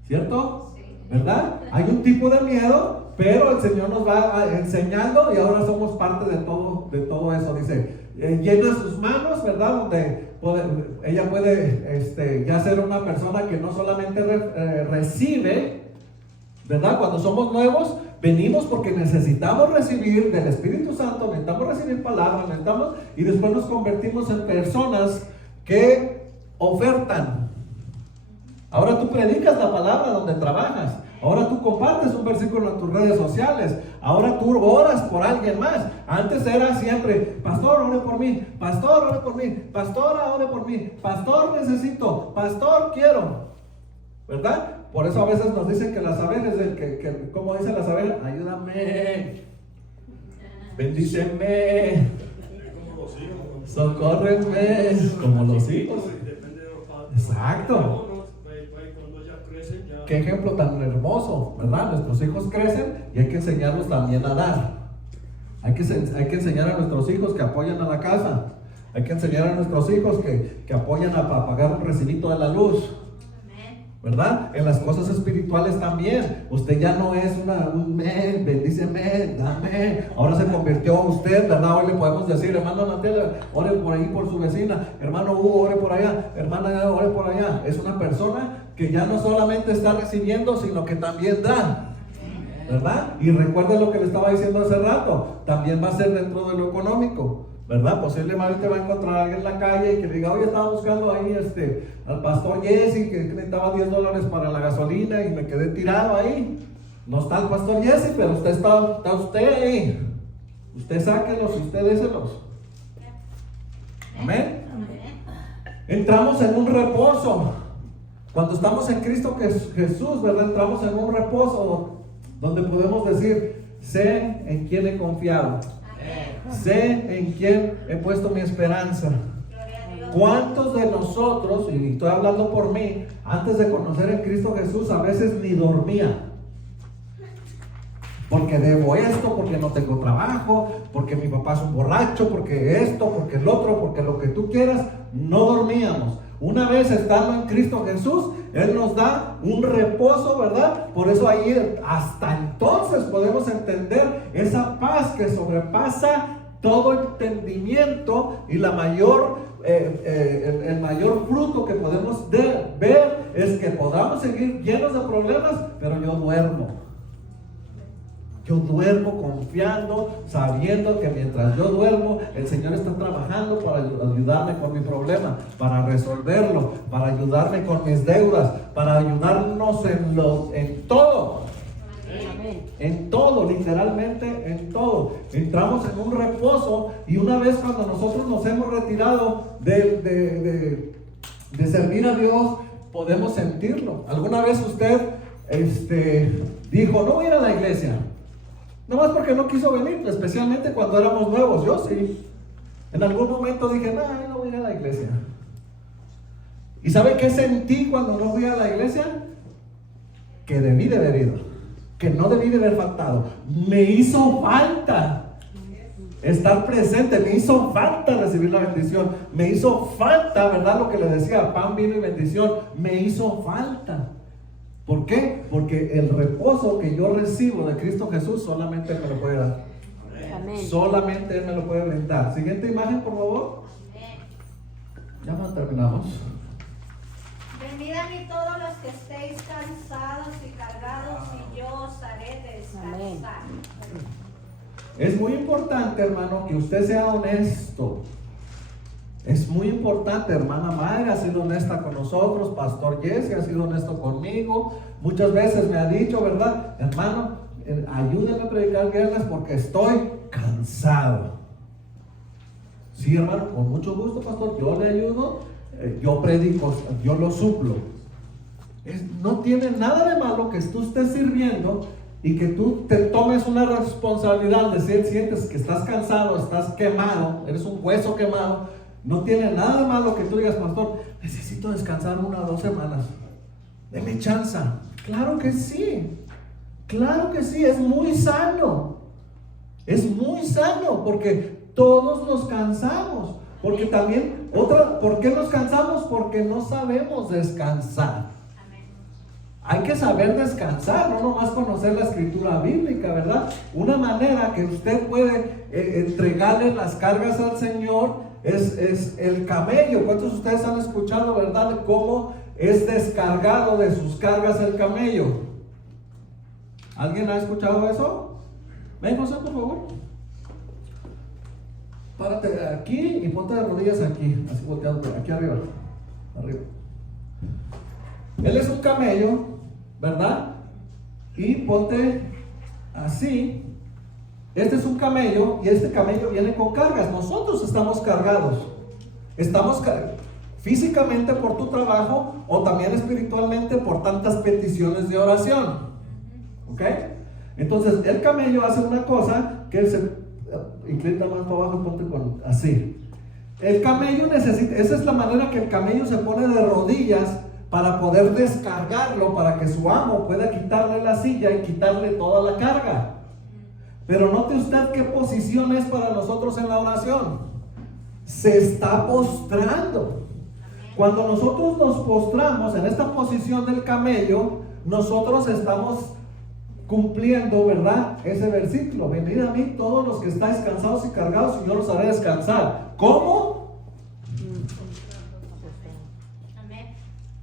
¿Cierto? ¿Verdad? Hay un tipo de miedo, pero el Señor nos va enseñando y ahora somos parte de todo eso. Dice, llena sus manos, ¿verdad? Donde ella puede ya ser una persona que no solamente recibe, ¿verdad? Cuando somos nuevos, venimos porque necesitamos recibir del Espíritu Santo, necesitamos recibir palabras, y después nos convertimos en personas que ofertan. Ahora tú predicas la palabra donde trabajas. Ahora tú compartes un versículo en tus redes sociales. Ahora tú oras por alguien más. Antes era siempre, pastor, ore por mí. Pastor, ore por mí. Pastora, ore por mí. Pastor, necesito. Pastor, quiero. ¿Verdad? Por eso a veces nos dicen que las abejas, ¿cómo dicen las abejas? Ayúdame. Bendíceme. Socórrenme. Como los hijos. Exacto. Qué ejemplo tan hermoso, ¿verdad? Nuestros hijos crecen y hay que enseñarlos también a dar. Hay que enseñar a nuestros hijos que apoyan a la casa. Hay que enseñar a nuestros hijos que apoyan a pagar un recibito de la luz, ¿verdad? En las cosas espirituales también. Usted ya no es bendíceme, dame. Ahora se convirtió usted, ¿verdad? Hoy le podemos decir, hermano Natalia, ore por ahí por su vecina. Hermano Hugo, ore por allá. Hermana, ore por allá. Es una persona que ya no solamente está recibiendo, sino que también da, ¿verdad? Y recuerden lo que le estaba diciendo hace rato, también va a ser dentro de lo económico, ¿verdad? Posiblemente va a encontrar a alguien en la calle y que le diga, oye, estaba buscando ahí al pastor Jesse, que necesitaba $10 para la gasolina y me quedé tirado ahí. No está el pastor Jesse, pero usted está usted ahí. Usted sáquelos y usted déselos. Amén. Entramos en un reposo. Cuando estamos en Cristo Jesús, ¿verdad? Entramos en un reposo donde podemos decir, sé en quién he confiado. Sé en quién he puesto mi esperanza. ¿Cuántos de nosotros, y estoy hablando por mí, antes de conocer a Cristo Jesús, a veces ni dormía? Porque debo esto, porque no tengo trabajo, porque mi papá es un borracho, porque esto, porque el otro, porque lo que tú quieras, no dormíamos. Una vez estando en Cristo Jesús, Él nos da un reposo, ¿verdad? Por eso ahí hasta entonces podemos entender esa paz que sobrepasa todo entendimiento y el mayor fruto que podemos ver es que podamos seguir llenos de problemas, pero yo duermo. Yo duermo confiando, sabiendo que mientras yo duermo, el Señor está trabajando para ayudarme con mi problema, para resolverlo, para ayudarme con mis deudas, para ayudarnos en todo. En todo, literalmente en todo. Entramos en un reposo y una vez cuando nosotros nos hemos retirado de servir a Dios, podemos sentirlo. ¿Alguna vez usted dijo, no voy a ir a la iglesia? Nomás porque no quiso venir, especialmente cuando éramos nuevos. Yo sí. En algún momento dije, no voy a ir a la iglesia. ¿Y sabe qué sentí cuando no fui a la iglesia? Que debí de haber ido, que no debí de haber faltado. Me hizo falta estar presente, me hizo falta recibir la bendición, me hizo falta, ¿verdad? Lo que le decía, pan, vino y bendición, me hizo falta. ¿Por qué? Porque el reposo que yo recibo de Cristo Jesús solamente Él me lo puede dar. Amén. Solamente Él me lo puede brindar. Siguiente imagen, por favor. Ya no terminamos. Venid a mí todos los que estéis cansados y cargados, y yo os haré descansar. Es muy importante, hermano, que usted sea honesto. Es muy importante, hermana Mayra ha sido honesta con nosotros, Pastor Jesse ha sido honesto conmigo. Muchas veces me ha dicho, ¿verdad? Hermano, ayúdenme a predicar viernes porque estoy cansado. Sí, hermano, con mucho gusto, pastor, yo le ayudo, yo predico, yo lo suplo. No tiene nada de malo que tú estés sirviendo y que tú te tomes una responsabilidad de si sientes que estás cansado, estás quemado, eres un hueso quemado. No tiene nada de malo que tú digas, pastor, necesito descansar 1 o 2 semanas. Deme chance. Claro que sí, es muy sano. Es muy sano porque todos nos cansamos. Porque también, ¿por qué nos cansamos? Porque no sabemos descansar. Hay que saber descansar, no nomás conocer la escritura bíblica, ¿verdad? Una manera que usted puede entregarle las cargas al Señor es el camello. ¿Cuántos de ustedes han escuchado, verdad, cómo es descargado de sus cargas el camello? ¿Alguien ha escuchado eso? Ven, José, por favor. Párate aquí y ponte de rodillas aquí, así volteado, aquí arriba. Arriba. Él es un camello, ¿verdad? Y ponte así. Este es un camello y este camello viene con cargas. Nosotros estamos cargados. Estamos físicamente por tu trabajo o también espiritualmente por tantas peticiones de oración. ¿Ok? Entonces el camello hace una cosa que él se inclina más para abajo y ponte así. El camello necesita, esa es la manera que el camello se pone de rodillas para poder descargarlo, para que su amo pueda quitarle la silla y quitarle toda la carga. Pero note usted qué posición es para nosotros en la oración. Se está postrando. Cuando nosotros nos postramos en esta posición del camello, nosotros estamos cumpliendo, ¿verdad? Ese versículo: venid a mí todos los que estáis cansados y cargados y yo los haré descansar. ¿Cómo?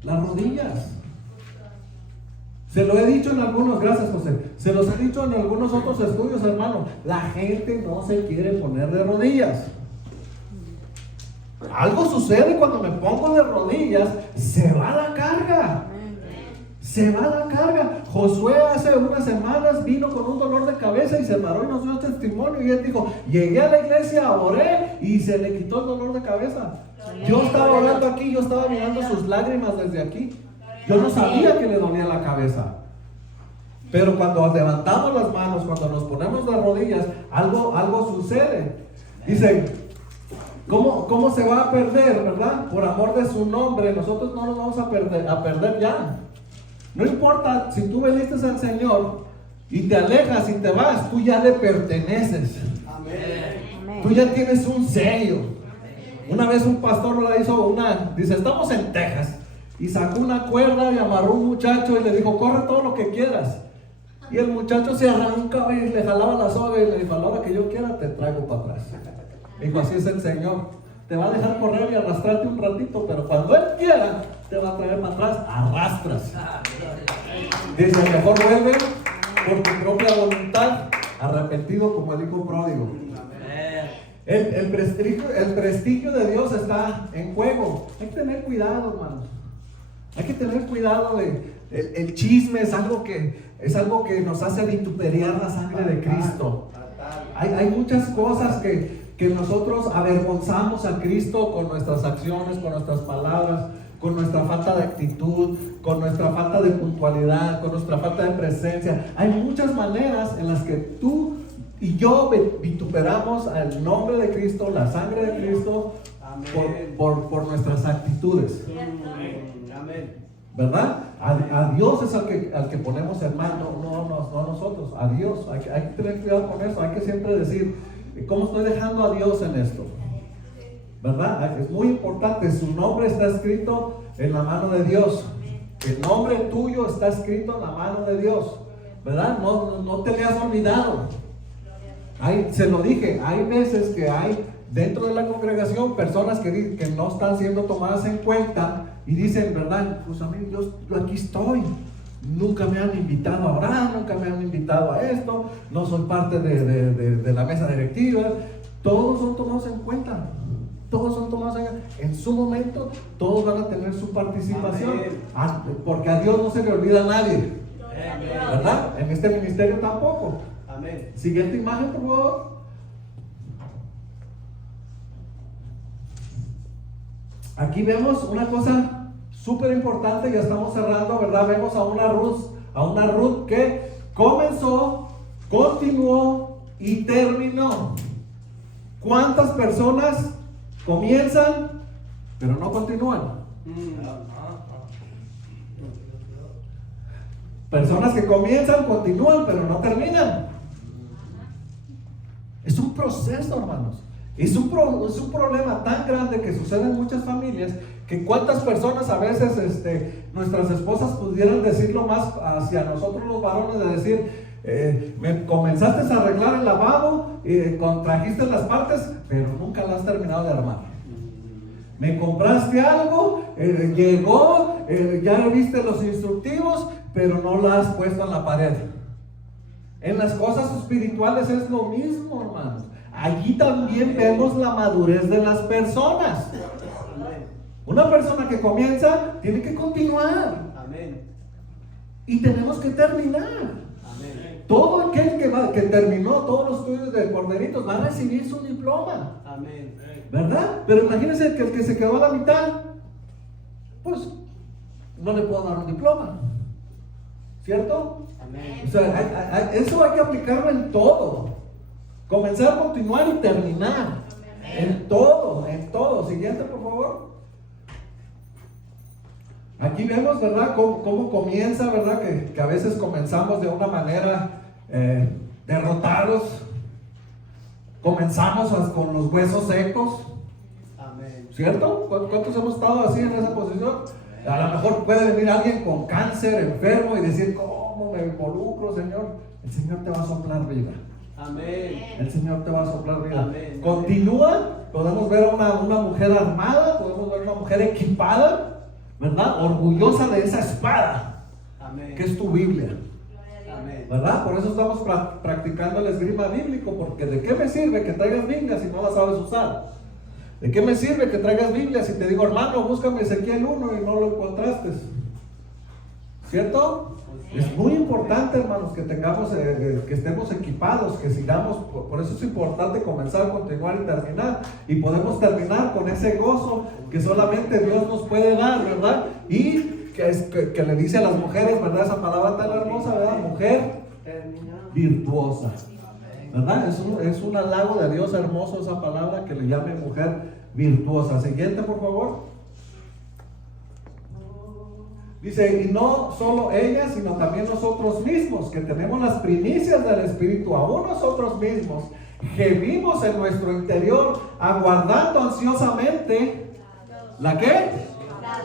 Las rodillas. Se lo he dicho en algunos, gracias José, se los he dicho en algunos otros estudios, hermano. La gente no se quiere poner de rodillas. Algo sucede cuando me pongo de rodillas, se va la carga. Se va la carga. Josué hace unas semanas vino con un dolor de cabeza y se paró y nos dio testimonio. Y él dijo: llegué a la iglesia, oré y se le quitó el dolor de cabeza. Yo estaba orando aquí, yo estaba mirando sus lágrimas desde aquí. Yo no sabía que le dolía la cabeza. Pero cuando levantamos las manos, cuando nos ponemos de rodillas, algo sucede. Dice: ¿cómo se va a perder, verdad? Por amor de su nombre, nosotros no nos vamos a perder ya. No importa si tú bendices al Señor y te alejas y te vas, tú ya le perteneces. Amén. Tú ya tienes un sello. Una vez un pastor le hizo dice: estamos en Texas, y sacó una cuerda y amarró a un muchacho y le dijo: corre todo lo que quieras. Y el muchacho se arrancaba y le jalaba la soga y le dijo: a la hora que yo quiera te traigo para atrás. Dijo: así es el Señor, te va a dejar correr y arrastrarte un ratito, pero cuando Él quiera te va a traer para atrás, arrastras. Dice: mejor vuelve por tu propia voluntad, arrepentido como el hijo pródigo. El prestigio de Dios está en juego. Hay que tener cuidado, hermanos. Hay que tener cuidado el chisme es algo que nos hace vituperiar la sangre de Cristo. Hay muchas cosas que nosotros avergonzamos a Cristo con nuestras acciones, con nuestras palabras, con nuestra falta de actitud, con nuestra falta de puntualidad, con nuestra falta de presencia. Hay muchas maneras en las que tú y yo vituperamos el nombre de Cristo, la sangre de Cristo, por nuestras actitudes. Amén. ¿Verdad? A Dios es al que ponemos en mano, no a nosotros, a Dios. Hay que tener cuidado con eso. Hay que siempre decir: ¿cómo estoy dejando a Dios en esto? ¿Verdad? Es muy importante. Su nombre está escrito en la mano de Dios. El nombre tuyo está escrito en la mano de Dios. ¿Verdad? No te le has olvidado. Se lo dije, hay veces que hay dentro de la congregación personas que no están siendo tomadas en cuenta y dicen: ¿verdad? Pues a mí yo aquí estoy. Nunca me han invitado a orar, nunca me han invitado a esto, no soy parte de la mesa directiva. Todos son tomados en cuenta. Todos son tomados en su momento, todos van a tener su participación. Porque a Dios no se le olvida a nadie. ¿Verdad? En este ministerio tampoco. Amén. Siguiente imagen, por favor. Aquí vemos una cosa súper importante, ya estamos cerrando, ¿verdad? Vemos a una Ruth que comenzó, continuó y terminó. ¿Cuántas personas comienzan pero no continúan? Personas que comienzan, continúan pero no terminan. proceso, hermanos. Es un problema tan grande que sucede en muchas familias, que cuántas personas a veces nuestras esposas pudieran decirlo más hacia nosotros los varones, de decir, me comenzaste a arreglar el lavabo, trajiste las partes, pero nunca las has terminado de armar. Me compraste algo, llegó, ya viste los instructivos, pero no la has puesto en la pared. En las cosas espirituales es lo mismo, hermanos. Allí también vemos la madurez de las personas. Una persona que comienza tiene que continuar. Y tenemos que terminar. Todo aquel que terminó todos los estudios de corderitos va a recibir su diploma. ¿Verdad? Pero imagínense que el que se quedó a la mitad, pues no le puedo dar un diploma. ¿Cierto? O sea, eso hay que aplicarlo en todo. Comenzar, continuar y terminar. En todo, en todo. Siguiente, por favor. Aquí vemos, ¿verdad? Cómo comienza, ¿verdad? Que a veces comenzamos de una manera derrotados. Comenzamos con los huesos secos. ¿Cierto? ¿Cuántos hemos estado así en esa posición? A lo mejor puede venir alguien con cáncer, enfermo, y decir, ¿cómo me involucro, Señor? El Señor te va a soplar vida. El Señor te va a soplar vida. Continúa. Podemos ver a una mujer armada, podemos ver a una mujer equipada, ¿verdad? Orgullosa de esa espada, que es tu Biblia. ¿Verdad? Por eso estamos practicando el esgrima bíblico, porque ¿de qué me sirve que traigas Biblia si no la sabes usar? ¿De qué me sirve que traigas Biblia si te digo, hermano, búscame Ezequiel 1 y no lo encontraste? ¿Cierto? Es muy importante, hermanos, que tengamos, que estemos equipados, que sigamos. Por eso es importante comenzar, continuar y terminar. Y podemos terminar con ese gozo que solamente Dios nos puede dar, ¿verdad? Y que le dice a las mujeres, ¿verdad? Esa palabra tan hermosa, ¿verdad? Mujer virtuosa, ¿verdad? Es un halago de Dios hermoso esa palabra, que le llame mujer virtuosa. Siguiente, por favor. Dice, y no solo ella, sino también nosotros mismos, que tenemos las primicias del Espíritu, aún nosotros mismos, gemimos en nuestro interior, aguardando ansiosamente, ¿la qué?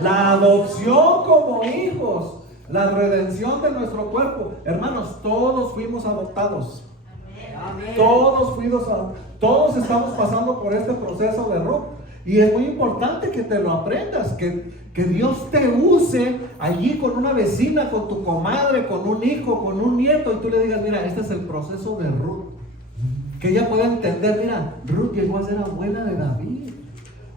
La adopción como hijos, la redención de nuestro cuerpo. Hermanos, todos fuimos adoptados. Todos estamos pasando por este proceso de Ruth. Y es muy importante que te lo aprendas, que Dios te use allí con una vecina, con tu comadre, con un hijo, con un nieto, y tú le digas, mira, este es el proceso de Ruth. Que ella pueda entender, mira, Ruth llegó a ser abuela de David,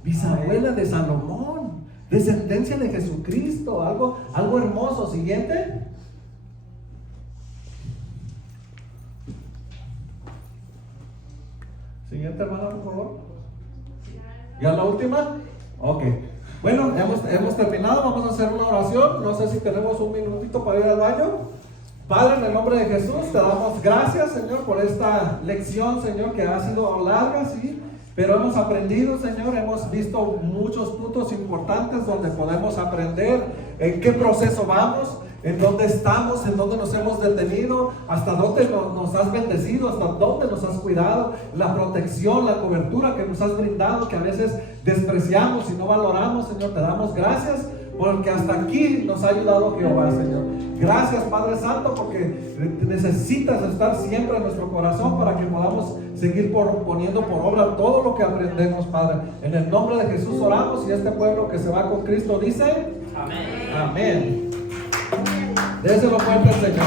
bisabuela de Salomón, descendencia de Jesucristo, algo hermoso. Siguiente. Siguiente, hermana, por favor. ¿Ya la última? Ok. Bueno, hemos terminado. Vamos a hacer una oración. No sé si tenemos un minutito para ir al baño. Padre, en el nombre de Jesús, te damos gracias, Señor, por esta lección, Señor, que ha sido larga, sí, pero hemos aprendido, Señor, hemos visto muchos puntos importantes donde podemos aprender en qué proceso vamos, en dónde estamos, en dónde nos hemos detenido, hasta dónde nos has bendecido, hasta dónde nos has cuidado, la protección, la cobertura que nos has brindado, que a veces despreciamos y no valoramos. Señor, te damos gracias porque hasta aquí nos ha ayudado Jehová, Señor. Gracias, Padre Santo, porque necesitas estar siempre en nuestro corazón para que podamos seguir poniendo por obra todo lo que aprendemos, Padre. En el nombre de Jesús oramos, y este pueblo que se va con Cristo dice amén. Amén. Déselo fuerte al Señor.